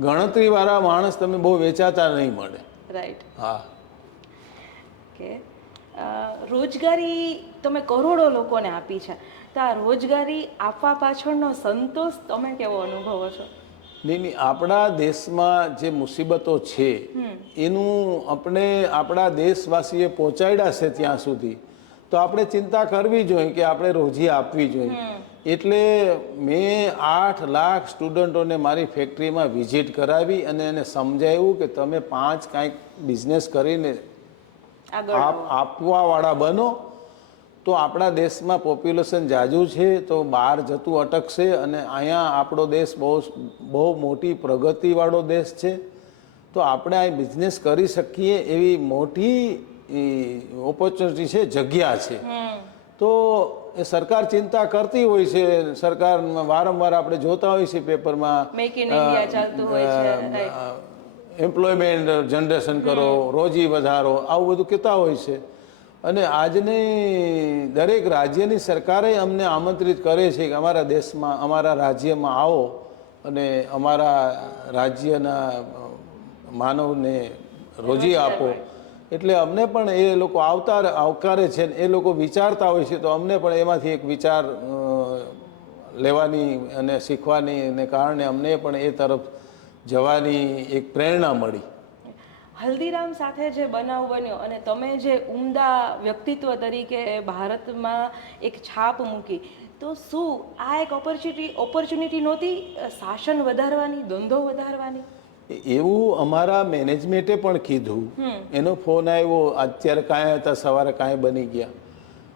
ગણતરીવાળા માણસ તમે બહુ વેચાતા નહીં મળે. રાઈટ. હા. કે રોજગારી તમે કરોડો લોકોને આપી છે, તો આ રોજગારી આપવા પાછળનો સંતોષ તમે કેવો અનુભવો છો? નહીં, આપણા દેશમાં જે મુસીબતો છે એનું આપણા દેશવાસીએ પહોંચાડ્યા છે ત્યાં સુધી, તો આપણે ચિંતા કરવી જોઈએ કે આપણે રોજી આપવી જોઈએ. એટલે મેં 8 લાખ સ્ટુડન્ટોને મારી ફેક્ટરીમાં વિઝિટ કરાવી અને એને સમજાવ્યું કે તમે 5 કાંઈક બિઝનેસ કરીને આપવાવાળા બનો તો આપણા દેશમાં પોપ્યુલેશન જાજુ છે તો બહાર જતું અટકશે અને અહીંયા આપણો દેશ બહુ મોટી પ્રગતિવાળો દેશ છે. તો આપણે આ બિઝનેસ કરી શકીએ એવી મોટી ઓપોર્ચ્યુનિટી છે, જગ્યા છે. તો એ સરકાર ચિંતા કરતી હોય છે. સરકાર વારંવાર આપણે જોતા હોય છે પેપરમાં, મેક ઇન ઇન્ડિયા ચાલતું હોય છે, એમ્પ્લોયમેન્ટ જનરેશન કરો, રોજી વધારો, આવું બધું કહેતા હોય છે. અને આજની દરેક રાજ્યની સરકારે અમને આમંત્રિત કરે છે કે અમારા દેશમાં, અમારા રાજ્યમાં આવો અને અમારા રાજ્યના માનવને રોજી આપો. એટલે અમને પણ એ લોકો આવકારે છે ને એ લોકો વિચારતા હોય છે, તો અમને પણ એમાંથી એક વિચાર લેવાની અને શીખવાની ને કારણે અમને પણ એ તરફ જવાની એક પ્રેરણા મળી. હલ્દીરામ સાથે જે બનાવ બન્યો અને તમે જે ઉમદા વ્યક્તિત્વ તરીકે ભારતમાં એક છાપ મૂકી, તો શું આ એક ઓપોર્ચ્યુનિટી નહોતી શાસન વધારવાની, ધંધો વધારવાની? એવું અમારા મેનેજમેન્ટે પણ કીધું. એનો ફોન આવ્યો, અત્યારે કાંઈ હતા, સવારે કાંઈ બની ગયા.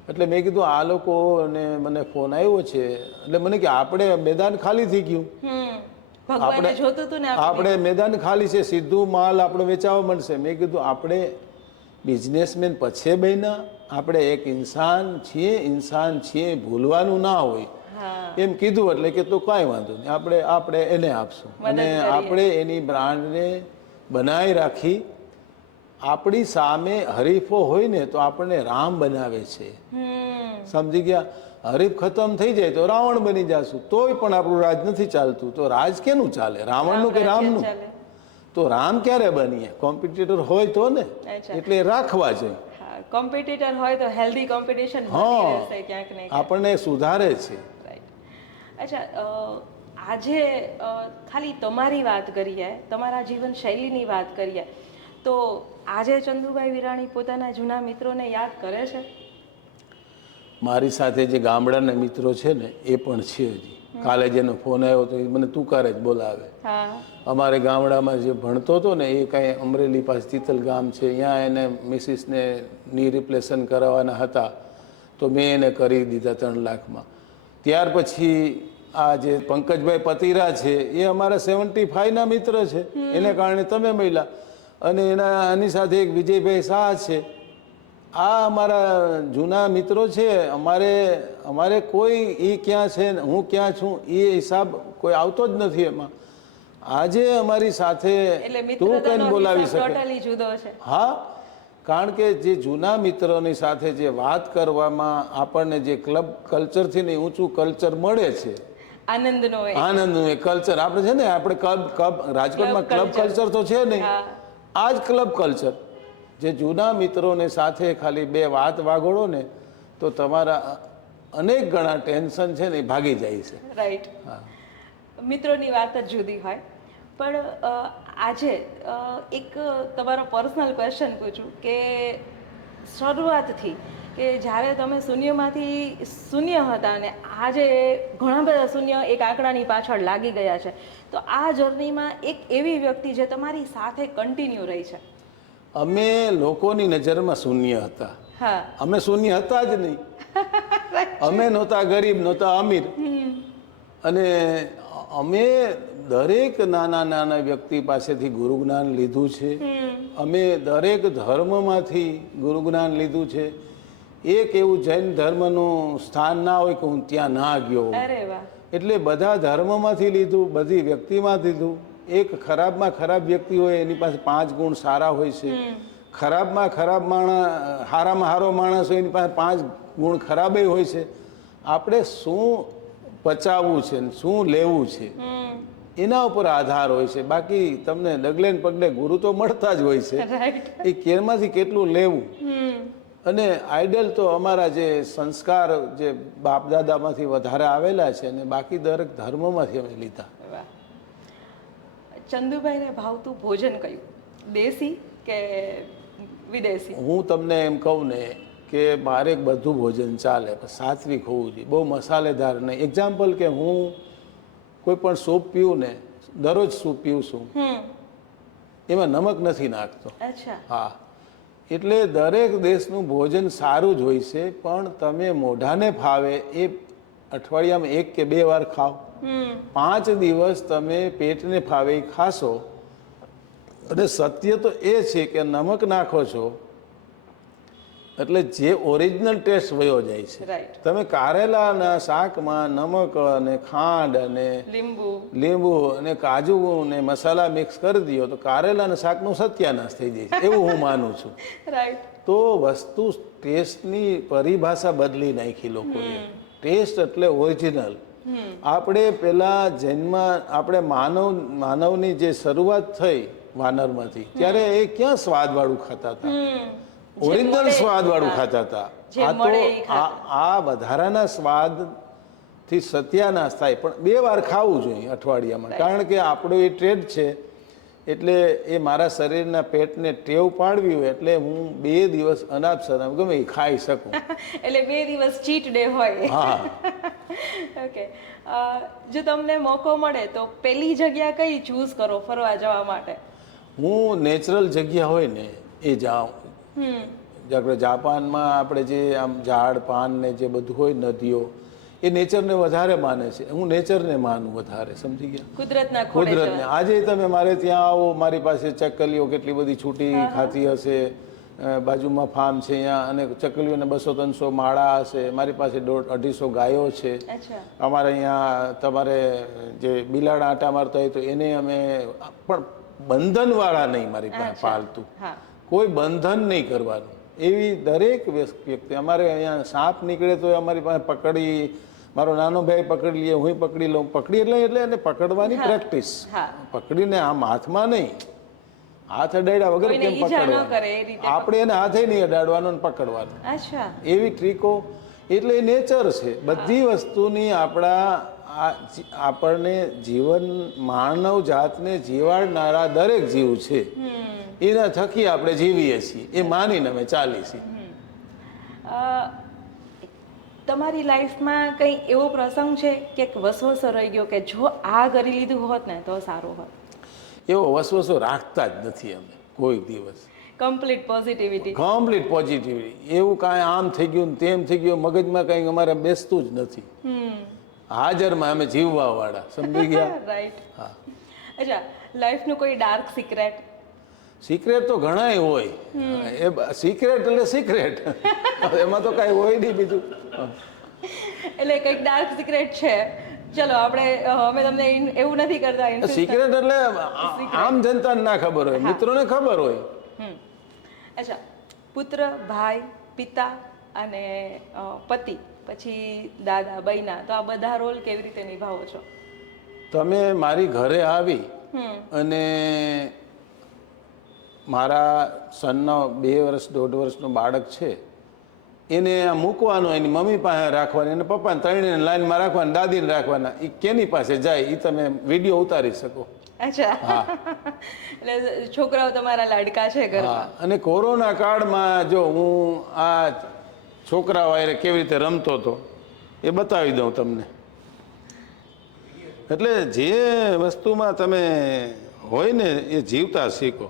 એટલે મેં કીધું આ લોકોને મને ફોન આવ્યો છે, એટલે મને કે આપણે મેદાન ખાલી થઈ ગયું, ભગવાને જોતું હતું ને આપણે મેદાન ખાલી છે, સીધું માલ આપણે વેચાવા મળશે. મેં કીધું આપણે બિઝનેસમેન પછી બન્યા, આપણે એક ઇન્સાન છીએ, ભૂલવાનું ના હોય એમ કીધું. એટલે કે તો કાંઈ વાંધો નહીં, આપણે એને આપશું અને આપણે એની બ્રાન્ડને બનાવી રાખી. આપણી સામે હરીફો હોય ને તો આપણને રામ બનાવે છે, સમજી ગયા? હરીફ ખતમ થઈ જાય તો રાવણ બની જશું, તોય પણ આપણું રાજ નથી ચાલતું. તો રાજ કેનું ચાલે, રાવણનું કે રામનું? તો રામ ક્યારે બનીએ? કોમ્પિટિટર હોય તો ને, એટલે રાખવા જોઈએ. કોમ્પિટિટર હોય તો હેલ્ધી કોમ્પિટિશન રહેશે ક્યાંક ને ક્યાંક. આપણને સુધારે છે. અચ્છા, આજે ખાલી તમારી વાત કરીએ, તમારા જીવન શૈલીની વાત કરીએ, તો આજે ચંદુભાઈ વિરાણી પોતાના જૂના મિત્રોને યાદ કરે છે? મારી સાથે જે ગામડાના મિત્રો છે ને એ પણ છે હજી. કાલે જેનો ફોન આવ્યો તો એ મને તુકારે જ બોલાવે. અમારે ગામડામાં જે ભણતો હતો ને એ કાંઈ અમરેલી પાસે તિથલ ગામ છે, ત્યાં એને મિસિસને ની રિપ્લેશન કરાવવાના હતા, તો મેં એને કરી દીધા 3 લાખમાં. ત્યાર પછી આ જે પંકજભાઈ પતિરા છે એ અમારા 75ના મિત્ર છે, એને કારણે તમે મળ્યા. અને આની સાથે એક વિજયભાઈ શાહ છે, આ અમારા જૂના મિત્રો છે. અમારે કોઈ એ ક્યાં છે ને હું ક્યાં છું એ હિસાબ કોઈ આવતો જ નથી એમાં. આજે અમારી સાથે તું કઈ બોલાવી શકે? હા, કારણ કે જે જૂના મિત્રોની સાથે જે વાત કરવામાં આપણને જે ક્લબ કલ્ચરથી ને ઊંચું કલ્ચર મળે છે, આનંદનું એ કલ્ચર આપણે છે ને, આપણે રાજકોટમાં ક્લબ કલ્ચર તો છે નહીં, આ જ ક્લબ કલ્ચર. જે જૂના મિત્રોને સાથે ખાલી 2 વાત વાગોળો ને તો તમારા અનેક ગણા ટેન્શન છે ને એ ભાગી જાય છે. રાઈટ. મિત્રોની વાત જ જુદી હોય. પણ આજે એક તમારો પર્સનલ ક્વેશ્ચન પૂછું કે શરૂઆતથી કે જ્યારે તમે શૂન્યમાંથી શૂન્ય હતા અને આજે ઘણા બધા શૂન્ય એક આંકડાની પાછળ લાગી ગયા છે, તો આ જર્નીમાં એક એવી વ્યક્તિ જે તમારી સાથે કન્ટિન્યુ રહી છે? અમે લોકોની નજરમાં શૂન્ય હતા. અમે શૂન્ય હતા જ નહીં. અમે નહોતા ગરીબ, નહોતા અમીર. અને અમે દરેક નાના વ્યક્તિ પાસેથી ગુરુ જ્ઞાન લીધું છે. અમે દરેક ધર્મમાંથી ગુરુ જ્ઞાન લીધું છે. એક એવું જૈન ધર્મનું સ્થાન ના હોય કે હું ત્યાં ના ગયો. એટલે બધા ધર્મમાંથી લીધું, બધી વ્યક્તિમાંથી લીધું. એક ખરાબમાં ખરાબ વ્યક્તિ હોય એની પાસે 5 ગુણ સારા હોય છે. ખરાબમાં ખરાબ માણસ, હારામાં હારો માણસ હોય એની પાસે 5 ગુણ ખરાબે હોય છે. આપણે શું પચાવવું છે ને શું લેવું છે એના ઉપર આધાર હોય છે. બાકી તમને ડગલે ને પગલે ગુરુ તો મળતા જ હોય છે, એ કેરમાંથી કેટલું લેવું. અને આઈડલ તો અમારા જે સંસ્કાર જે બાપ દાદામાંથી વધારે આવેલા છે અને બાકી દરેક ધર્મમાંથી અમે લીધા. ચંદુભાઈને ભાવતું ભોજન કયું, દેશી કે વિદેશી? હું તમને એમ કહું ને કે મારે બધું ભોજન ચાલે, પણ સાત્વિક હોવું જોઈએ, બહુ મસાલેદાર નહીં. એક્ઝામ્પલ કે હું કોઈ પણ સૂપ પીવું ને, દરરોજ સૂપ પીવું છું, એમાં નમક નથી નાખતો. હા, એટલે દરેક દેશનું ભોજન સારું જ હોય છે, પણ તમે મોઢાને ફાવે એ અઠવાડિયામાં 1 કે 2 વાર ખાઓ. 5 દિવસ તમે પેટને ફાવે એ ખાશો. અને સત્ય તો એ છે કે નમક નાખો છો એટલે જે ઓરિજિનલ ટેસ્ટ વયો જાય છે. તમે કારેલાના શાકમાં નમક અને ખાંડ અને લીંબુ અને કાજુ અને મસાલા મિક્સ કરી દો તો કારેલાના શાકનું સત્યાનાશ થઈ જાય છે, એવું હું માનું છું. તો વસ્તુ ટેસ્ટની પરિભાષા બદલી નાખી લોકોએ. ટેસ્ટ એટલે ઓરિજિનલ. આપણે પેલા જન્મમાં આપણે માનવની જે શરૂઆત થઈ વાનરમાંથી, ત્યારે એ ક્યાં સ્વાદવાળું ખાતા હતા? ઓરિજિનલ સ્વાદવાળું ખાતા હતા. આ તો આ વધારાના સ્વાદથી સત્યાનાશ થાય, પણ 2 વાર ખાવું જોઈએ અઠવાડિયામાં. કારણ કે આપણો એ ટ્રેડ છે એટલે એ મારા શરીરના પેટને ટેવ પાડવી હોય એટલે હું 2 દિવસ અનાજ સનાજ ગમે એ ખાઈ શકું. એટલે 2 દિવસ ચીટ ડે હોય. હા. ઓકે, જો તમને મોકો મળે તો પેલી જગ્યા કઈ ચૂઝ કરો ફરવા જવા માટે? હું નેચરલ જગ્યા હોય ને એ જાઉં. આપણે જાપાનમાં આપણે જે આમ ઝાડ પાન ને જે બધું હોય નદીઓ એ નેચરને વધારે માને છે. હું નેચરને માનું વધારે, સમજી ગયા? કુદરતના ખોળે કુદરતને. આજે તમે મારે ત્યાં આવો, મારી પાસે ચકલીઓ કેટલી બધી છૂટી ખાતી હશે, બાજુમાં ફાર્મ છે અહીંયા, અને ચકલીઓને 200-300 માળા હશે. મારી પાસે 150-250 ગાયો છે. અચ્છા. અમારે અહીંયા તમારે જે બિલાડા આટા મારતા હોય તો એને અમે પણ બંધનવાળા નહીં, મારી પાસે પાલતું હા. કોઈ બંધન નહીં કરવાનું. એવી દરેક વ્યક્તિ, અમારે અહીંયા સાપ નીકળે તો અમારી પાસે પકડી, મારો નાનો ભાઈ પકડી લે, હું પકડી લઉં. પકડી એટલે એને પકડવાની પ્રેક્ટિસ. પકડીને આમ હાથમાં નહીં, હાથ અડાડ્યા વગર કેમ પકડવાનું, આપણે એને હાથે નહીં અડાડવાનો ને પકડવાનું. અચ્છા. એવી ટ્રીકો. એટલે એ નેચર છે બધી વસ્તુની. આપણને જીવન, માનવ જાતને જીવાડનારા દરેક જીવ છે, એના થકી આપણે જીવીએ છીએ, એ માનીને અમે ચાલીએ છીએ. તમારી લાઈફમાં કંઈ એવો પ્રસંગ છે કે વસવસો રહી ગયો કે જો આ કરી લીધું હોત ને તો સારું હોત? એવો વસવસો રાખતા જ નથી અમે કોઈ દિવસ. Complete positivity. Complete positivity. એવું કાંઈ આમ થઈ ગયું ને તેમ થઈ ગયું, મગજમાં કંઈ અમારે બેસતું જ નથી. હાજરમાં અમે જીવવા વાળા, સમજી ગયા? રાઈટ. હા. અચ્છા, લાઈફનું કોઈ ડાર્ક સિક્રેટ? સિક્રેટ તો ઘણાય હોય. એ સિક્રેટ એટલે સિક્રેટ, એમાં તો કાંઈ હોય નહીં બીજું. એટલે કંઈક ડાર્ક સિક્રેટ છે. ચલો આપણે, અમે તમને એવું નથી કરતા. સિક્રેટ એટલે આમ જનતાને ના ખબર હોય, મિત્રોને ખબર હોય. અચ્છા, પુત્ર, ભાઈ, પિતા અને પતિ, પછી દાદા, બૈના, તો આ બધા રોલ કેવી રીતે નિભાવો છો? તમે મારી ઘરે આવી અને મારા સનનો 2 વર્ષ 1.5 વર્ષનું બાળક છે, એને મૂકવાનો, એની મમ્મી પાસે રાખવાની, એને પપ્પાને ત્રણેયને લાઈનમાં રાખવાના, દાદીને રાખવાના. એ કેની પાસે જાય એ તમે વિડીયો ઉતારી શકો. અચ્છા. હા. એટલે છોકરાઓ તમારા લાડકા છે ઘરમાં. અને કોરોના કાળમાં જો હું આ છોકરાઓ આરે કેવી રીતે રમતો હતો એ બતાવી દઉં તમને. એટલે જે વસ્તુમાં તમે હોય ને એ જીવતા શીખો.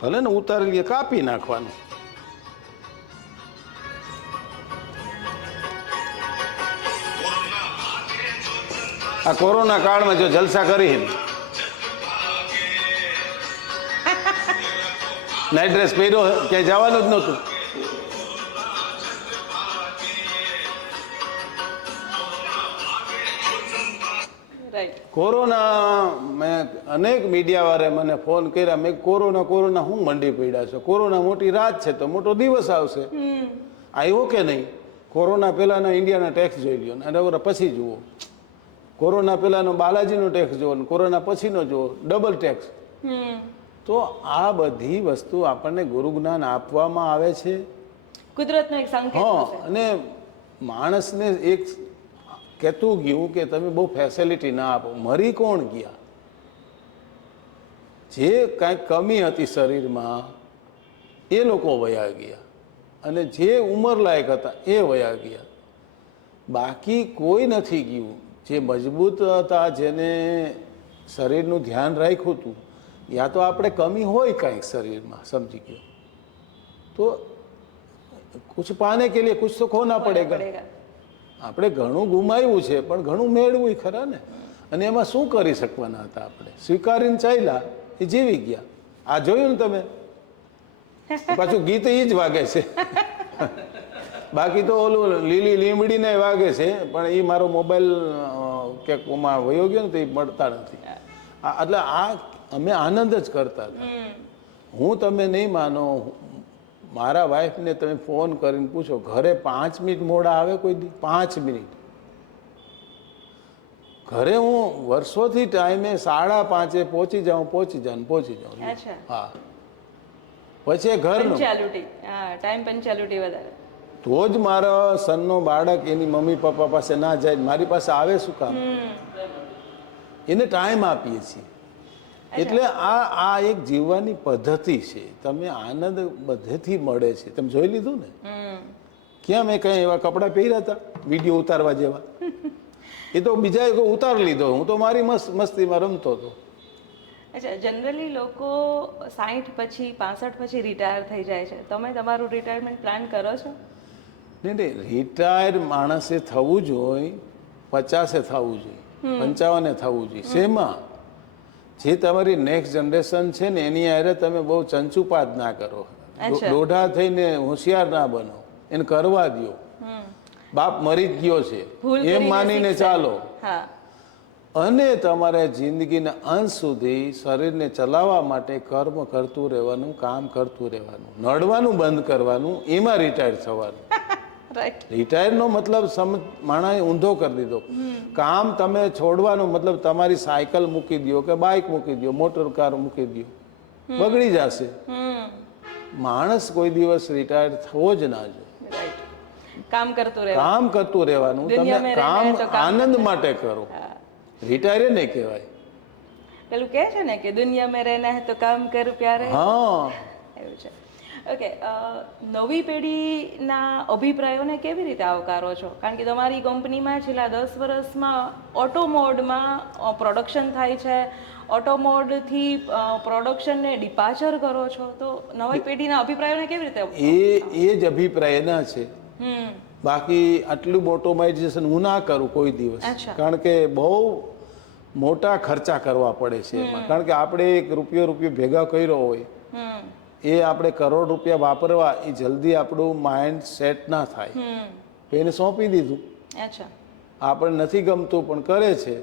ભલે ને ઉતારેલી કાપી નાખવાનું. આ કોરોના કાળમાં જો જલસા કરી, નાઇટ ડ્રેસ પહેર્યો, ક્યાંય જવાનું જ નહોતું. કોરોના મેં અનેક મીડિયાવાળાએ મને ફોન કર્યા, મેં કોરોના હું મંડી પડ્યા છો, કોરોના મોટી રાત છે તો મોટો દિવસ આવશે. આવ્યો કે નહીં? કોરોના પહેલાંના ઇન્ડિયાના ટેક્સ જોઈ લ્યો અને પછી જુઓ. કોરોના પહેલાંનો બાલાજીનો ટેક્સ જુઓ ને કોરોના પછીનો જુઓ, ડબલ ટેક્સ. તો આ બધી વસ્તુ આપણને ગુરુ જ્ઞાન આપવામાં આવે છે, કુદરતનો એક સંકેત. હા. અને માણસને એક કહેતું ગયું કે તમે બહુ ફેસિલિટી ના આપો. મરી કોણ ગયા? જે કાંઈક કમી હતી શરીરમાં એ લોકો વયા ગયા, અને જે ઉંમરલાયક હતા એ વયા ગયા. બાકી કોઈ નથી ગયું. જે મજબૂત હતા, જેને શરીરનું ધ્યાન રાખ્યું હતું, યા તો આપણે કમી હોય કાંઈક શરીરમાં, સમજી ગયો, તો કુછ પાને કે લીએ કુછ તો ખોના પડેગા. આપણે ઘણું ગુમાવ્યું છે પણ ઘણું મેળવું ખરા ને. અને એમાં શું કરી શકવાના હતા આપણે? સ્વીકારીને ચાલ્યા, એ જીવી ગયા. આ જોયું ને તમે? પાછું ગીત એ જ વાગે છે. બાકી તો ઓલું લીલી લીમડીને વાગે છે, પણ એ મારો મોબાઈલ ક્યાંકમાં વયો ગયો ને તો એ મળતા નથી. એટલે આ અમે આનંદ જ કરતા હતા. હું તમે નહીં માનો, મારા વાઈફને તમે ફોન કરીને પૂછો, ઘરે 5 મિનિટ મોડા આવે કોઈ દી? 5 મિનિટ. ઘરે હું વર્ષોથી ટાઈમે 5:30 પહોંચી જાઉં. હા. પછી ઘરનું ટાઈમ પંચાલિટી વધારે. તો જ મારા સનનો બાળક એની મમ્મી પપ્પા પાસે ના જાય, મારી પાસે આવે શું કામ? એને ટાઈમ આપીએ છીએ. એટલે આ એક જીવવાની પદ્ધતિ છે. તમે આનંદ બધેથી મળે છે. તમે જોઈ લીધું ને? ક્યાં મેં કઈ એવા કપડાં પહેર્યા હતા વિડીયો ઉતારવા જેવા? એ તો બીજા ઉતારી લીધો, હું તો મારી મસ્તીમાં રમતો હતો. અચ્છા, જનરલી લોકો 60 પછી 65 પછી રિટાયર થઈ જાય છે. તમે તમારું રિટાયરમેન્ટ પ્લાન કરો છો? નહીં, રિટાયર માણસે થવું જોઈએ 50 થવું જોઈએ, 55 થવું જોઈએ. શેમાં? જે તમારી નેક્સ્ટ જનરેશન છે ને એની હારે તમે બહુ ચંચુપાત ના કરો, દોઢા થઈને હોશિયાર ના બનો, એને કરવા દો. બાપ મરી જ ગયો છે એમ માનીને ચાલો. અને તમારે જિંદગીના અંત સુધી શરીરને ચલાવવા માટે કર્મ કરતું રહેવાનું, કામ કરતું રહેવાનું, નડવાનું બંધ કરવાનું, એમાં રિટાયર થવાનું. રિટાયરનો મતલબ માણસે ઊંધો કરી દીધો. કામ તમે છોડવાનો મતલબ તમારી સાયકલ મૂકી દો કે બાઇક મૂકી દો, મોટર કાર મૂકી દો, બગડી જશે. માણસ કોઈ દિવસ રિટાયર થવો જ ના જોઈએ. કામ કરતું રહેવાનું. તમે કામ આનંદ માટે કરો, રિટાયર નહીં કહેવાય. પેલું કહે છે ને કે દુનિયા મેં રહેના હે તો કામ કર પ્યારે. હા, એવું છે. ઓકે, નવી પેઢીના અભિપ્રાયોને કેવી રીતે આવકારો છો? કારણ કે તમારી કંપનીમાં છેલ્લા 10 વર્ષમાં ઓટોમોડમાં પ્રોડક્શન થાય છે, ઓટોમોડથી પ્રોડક્શનને ડિપાર્ચર કરો છો, તો નવી પેઢીના અભિપ્રાયોને કેવી રીતે? એ જ અભિપ્રાયના છે. બાકી આટલું ઓટોમાઇઝેશન હું ના કરું કોઈ દિવસ, કારણ કે બહુ મોટા ખર્ચા કરવા પડે છે એમાં. કારણ કે આપણે એક રૂપિયો ભેગા કર્યો હોય, એ આપણે કરોડ રૂપિયા વાપરવા, એ જલ્દી આપણું માઇન્ડ સેટ ના થાય. તો એને સોંપી દીધું. આપણે નથી ગમતું પણ કરે છે,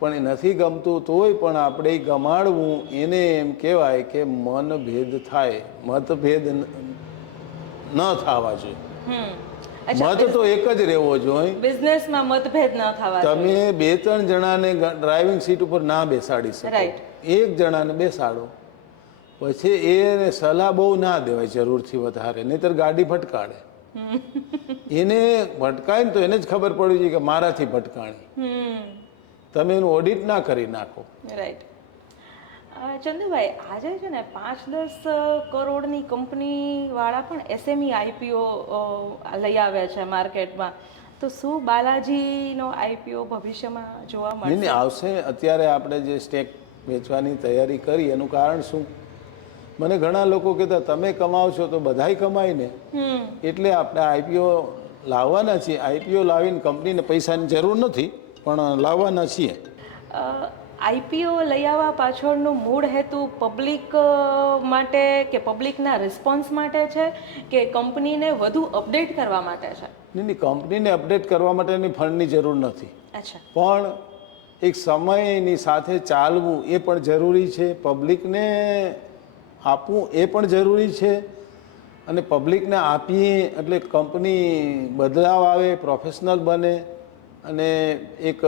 પણ એ નથી ગમતું તોય પણ આપણે ગમાડવું, એને એમ કહેવાય કે મનભેદ થાય, મતભેદ ન થવા જોઈએ. મત તો એક જ રહેવો જોઈએ. બિઝનેસમાં મતભેદ ન થવા જોઈએ. તમે 2-3 જણાને ડ્રાઇવિંગ સીટ ઉપર ના બેસાડી શકો, એક જણાને બેસાડો. પછી એને સલાહ બહુ ના દેવાય જરૂરથી વધારે, નહીતર ગાડી ભટકાડે. એને ભટકાય ને તો એને જ ખબર પડી જાય કે મારાથી ભટકાણી. તમે એનું ઓડિટ ના કરી નાખો. રાઈટ. ચંદુભાઈ, આજે છે ને 5-10 કરોડની કંપની વાળા પણ SME IPO લઈ આવ્યા છે માર્કેટમાં. તો શું બાલાજીનો IPO ભવિષ્યમાં જોવા મળશે? નહીં, આવશે. અત્યારે આપણે જે સ્ટેક વેચવાની તૈયારી કરી એનું કારણ શું? મને ઘણા લોકો કહેતા તમે કમાવ છો તો બધાય કમાય ને, એટલે આપણે IPO લાવવાના છીએ. IPO લાવીને કંપનીને પૈસાની જરૂર નથી પણ લાવવાના છીએ. IPO લઈ આવવા પાછળનો મૂળ હેતુ પબ્લિક માટે કે પબ્લિકના રિસ્પોન્સ માટે છે કે કંપનીને વધુ અપડેટ કરવા માટે છે? નહીં, કંપનીને અપડેટ કરવા માટેની ફંડની જરૂર નથી. પણ એક સમયની સાથે ચાલવું એ પણ જરૂરી છે. પબ્લિકને આપવું એ પણ જરૂરી છે. અને પબ્લિકને આપીએ એટલે કંપની બદલાવ આવે, પ્રોફેશનલ બને, અને એક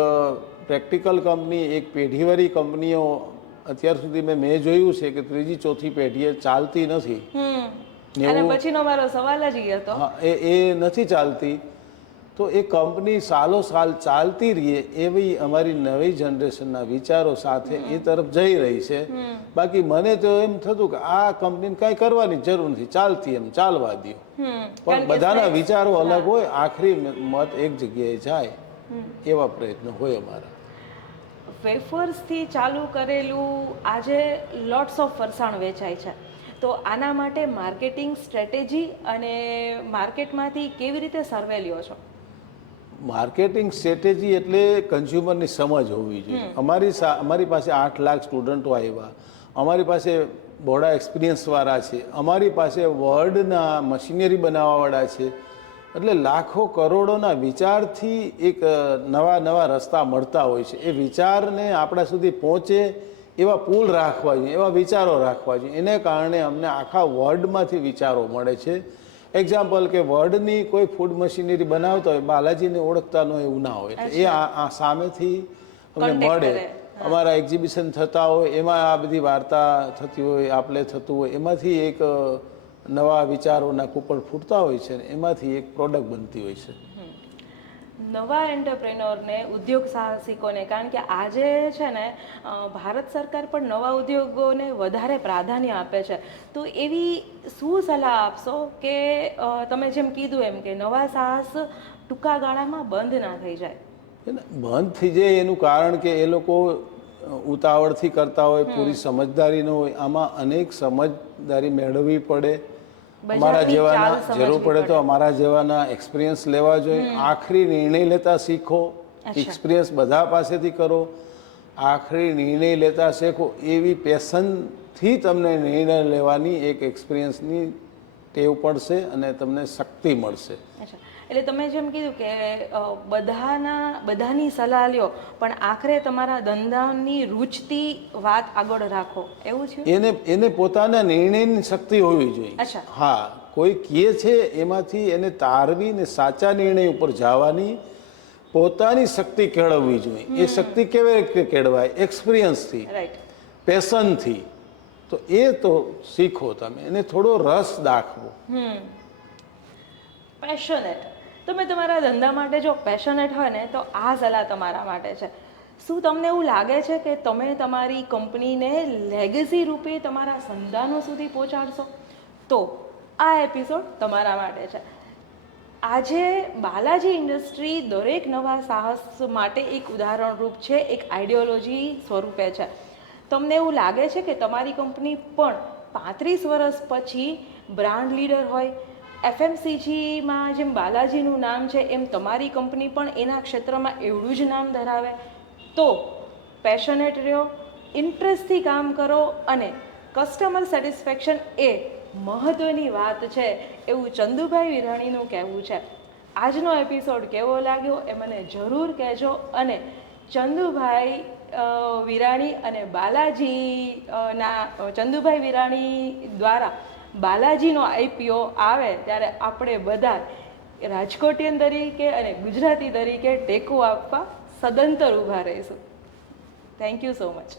પ્રેક્ટિકલ કંપની, એક પેઢીવાળી કંપનીઓ અત્યાર સુધી મેં જોયું છે કે 3જી-4થી પેઢીએ ચાલતી નથી. અને પછીનો મારો સવાલ જ એ હતો. એ નથી ચાલતી. તો એ કંપની સાલો સાલ ચાલતી રહીએ એવી અમારી નવી જનરેશનના વિચારો સાથે એ તરફ જઈ રહી છે. બાકી મને તો એમ થતું કે આ કંપનીને કાંઈ કરવાની જરૂર નથી, ચાલતી એમ ચાલવા દો. પણ બધાના વિચારો અલગ હોય, આખરી મત એક જગ્યાએ જાય એવા પ્રયત્નો હોય અમારા. વેફર્સથી ચાલુ કરેલું આજે લોટ્સ ઓફ ફરસાણ વેચાય છે, તો આના માટે માર્કેટિંગ સ્ટ્રેટેજી અને માર્કેટમાંથી કેવી રીતે સર્વે લ્યો છો? માર્કેટિંગ સ્ટ્રેટેજી એટલે કન્ઝ્યુમરની સમજ હોવી જોઈએ. અમારી પાસે 8 લાખ સ્ટુડન્ટો આવ્યા, અમારી પાસે બહોળા એક્સપિરિયન્સવાળા છે, અમારી પાસે વર્લ્ડના મશીનરી બનાવવાવાળા છે. એટલે લાખો કરોડોના વિચારથી એક નવા રસ્તા મળતા હોય છે. એ વિચારને આપણા સુધી પહોંચે એવા પુલ રાખવા જોઈએ, એવા વિચારો રાખવા જોઈએ. એને કારણે અમને આખા વર્લ્ડમાંથી વિચારો મળે છે. એક્ઝામ્પલ કે વર્લ્ડની કોઈ ફૂડ મશીનરી બનાવતા હોય, બાલાજીને ઓળખતા ન એવું ના હોય, એ આ સામેથી અમને મળે. અમારા એક્ઝિબિશન થતા હોય એમાં આ બધી વાર્તા થતી હોય, આપણે થતું હોય, એમાંથી એક નવા વિચારોના કૂપળ ફૂટતા હોય છે ને એમાંથી એક પ્રોડક્ટ બનતી હોય છે. નવા એન્ટરપ્રેન્યોરને ઉદ્યોગ સાહસિકોને, કારણ કે આજે છે ને ભારત સરકાર પણ નવા ઉદ્યોગોને વધારે પ્રાધાન્ય આપે છે, તો એવી શું સલાહ આપશો કે તમે જેમ કીધું એમ કે નવા સાહસ ટૂંકા ગાળામાં બંધ ના થઈ જાય? એને બંધ થઈ જાય એનું કારણ કે એ લોકો ઉતાવળથી કરતા હોય, પૂરી સમજદારી ન હોય. આમાં અનેક સમજદારી મેળવવી પડે. અમારા જેવાના જરૂર પડે તો અમારા જેવાના એક્સપિરિયન્સ લેવા જોઈએ. આખરી નિર્ણય લેતા શીખો. એક્સપિરિયન્સ બધા પાસેથી કરો. આખરી નિર્ણય લેતા શીખો. એવી પેશનથી તમને નિર્ણય લેવાની એક એક્સપિરિયન્સની ટેવ પડશે અને તમને શક્તિ મળશે. અચ્છા, એટલે તમે જેમ કીધું કે બધાની સલાહ લ્યો, પણ આખરે તમારા ધંધાની રૂચથી વાત આગળ રાખો, એવું છે? એને પોતાના નિર્ણયની શક્તિ હોવી જોઈએ. અચ્છા. હા, કોઈ કહે છે એમાંથી એને તારવી ને સાચા નિર્ણય ઉપર જવાની પોતાની શક્તિ કેળવવી જોઈએ. એ શક્તિ કેવી રીતે કેળવાય? એક્સપિરિયન્સથી, રાઈટ, પેશનથી. તો એ તો શીખો તમે, એને થોડો રસ દાખવો. પેશનેટ. તમે તમારા ધંધા માટે જો પેશનેટ હોય ને તો આ સલાહ તમારા માટે છે. શું તમને એવું લાગે છે કે તમે તમારી કંપનીને લેગેસી રૂપે તમારા સંતાનો સુધી પહોંચાડશો? તો આ એપિસોડ તમારા માટે છે. આજે બાલાજી ઇન્ડસ્ટ્રી દરેક નવા સાહસ માટે એક ઉદાહરણરૂપ છે, એક આઈડિયોલોજી સ્વરૂપે છે. તમને એવું લાગે છે કે તમારી કંપની પણ 35 વર્ષ પછી બ્રાન્ડ લીડર હોય? FMCGમાં જેમ બાલાજીનું નામ છે એમ તમારી કંપની પણ એના ક્ષેત્રમાં એવડું જ નામ ધરાવે? તો પેશનેટ રહ્યો, ઇન્ટરેસ્ટથી કામ કરો અને કસ્ટમર સેટિસ્ફેક્શન એ મહત્ત્વની વાત છે, એવું ચંદુભાઈ વિરાણીનું કહેવું છે. આજનો એપિસોડ કેવો લાગ્યો એ મને જરૂર કહેજો. અને ચંદુભાઈ વિરાણી અને ચંદુભાઈ વિરાણી દ્વારા બાલાજીનો IPO આવે ત્યારે આપણે બધા રાજકોટિયન તરીકે અને ગુજરાતી તરીકે ટેકો આપવા સદંતર ઊભા રહીશું. Thank you so much.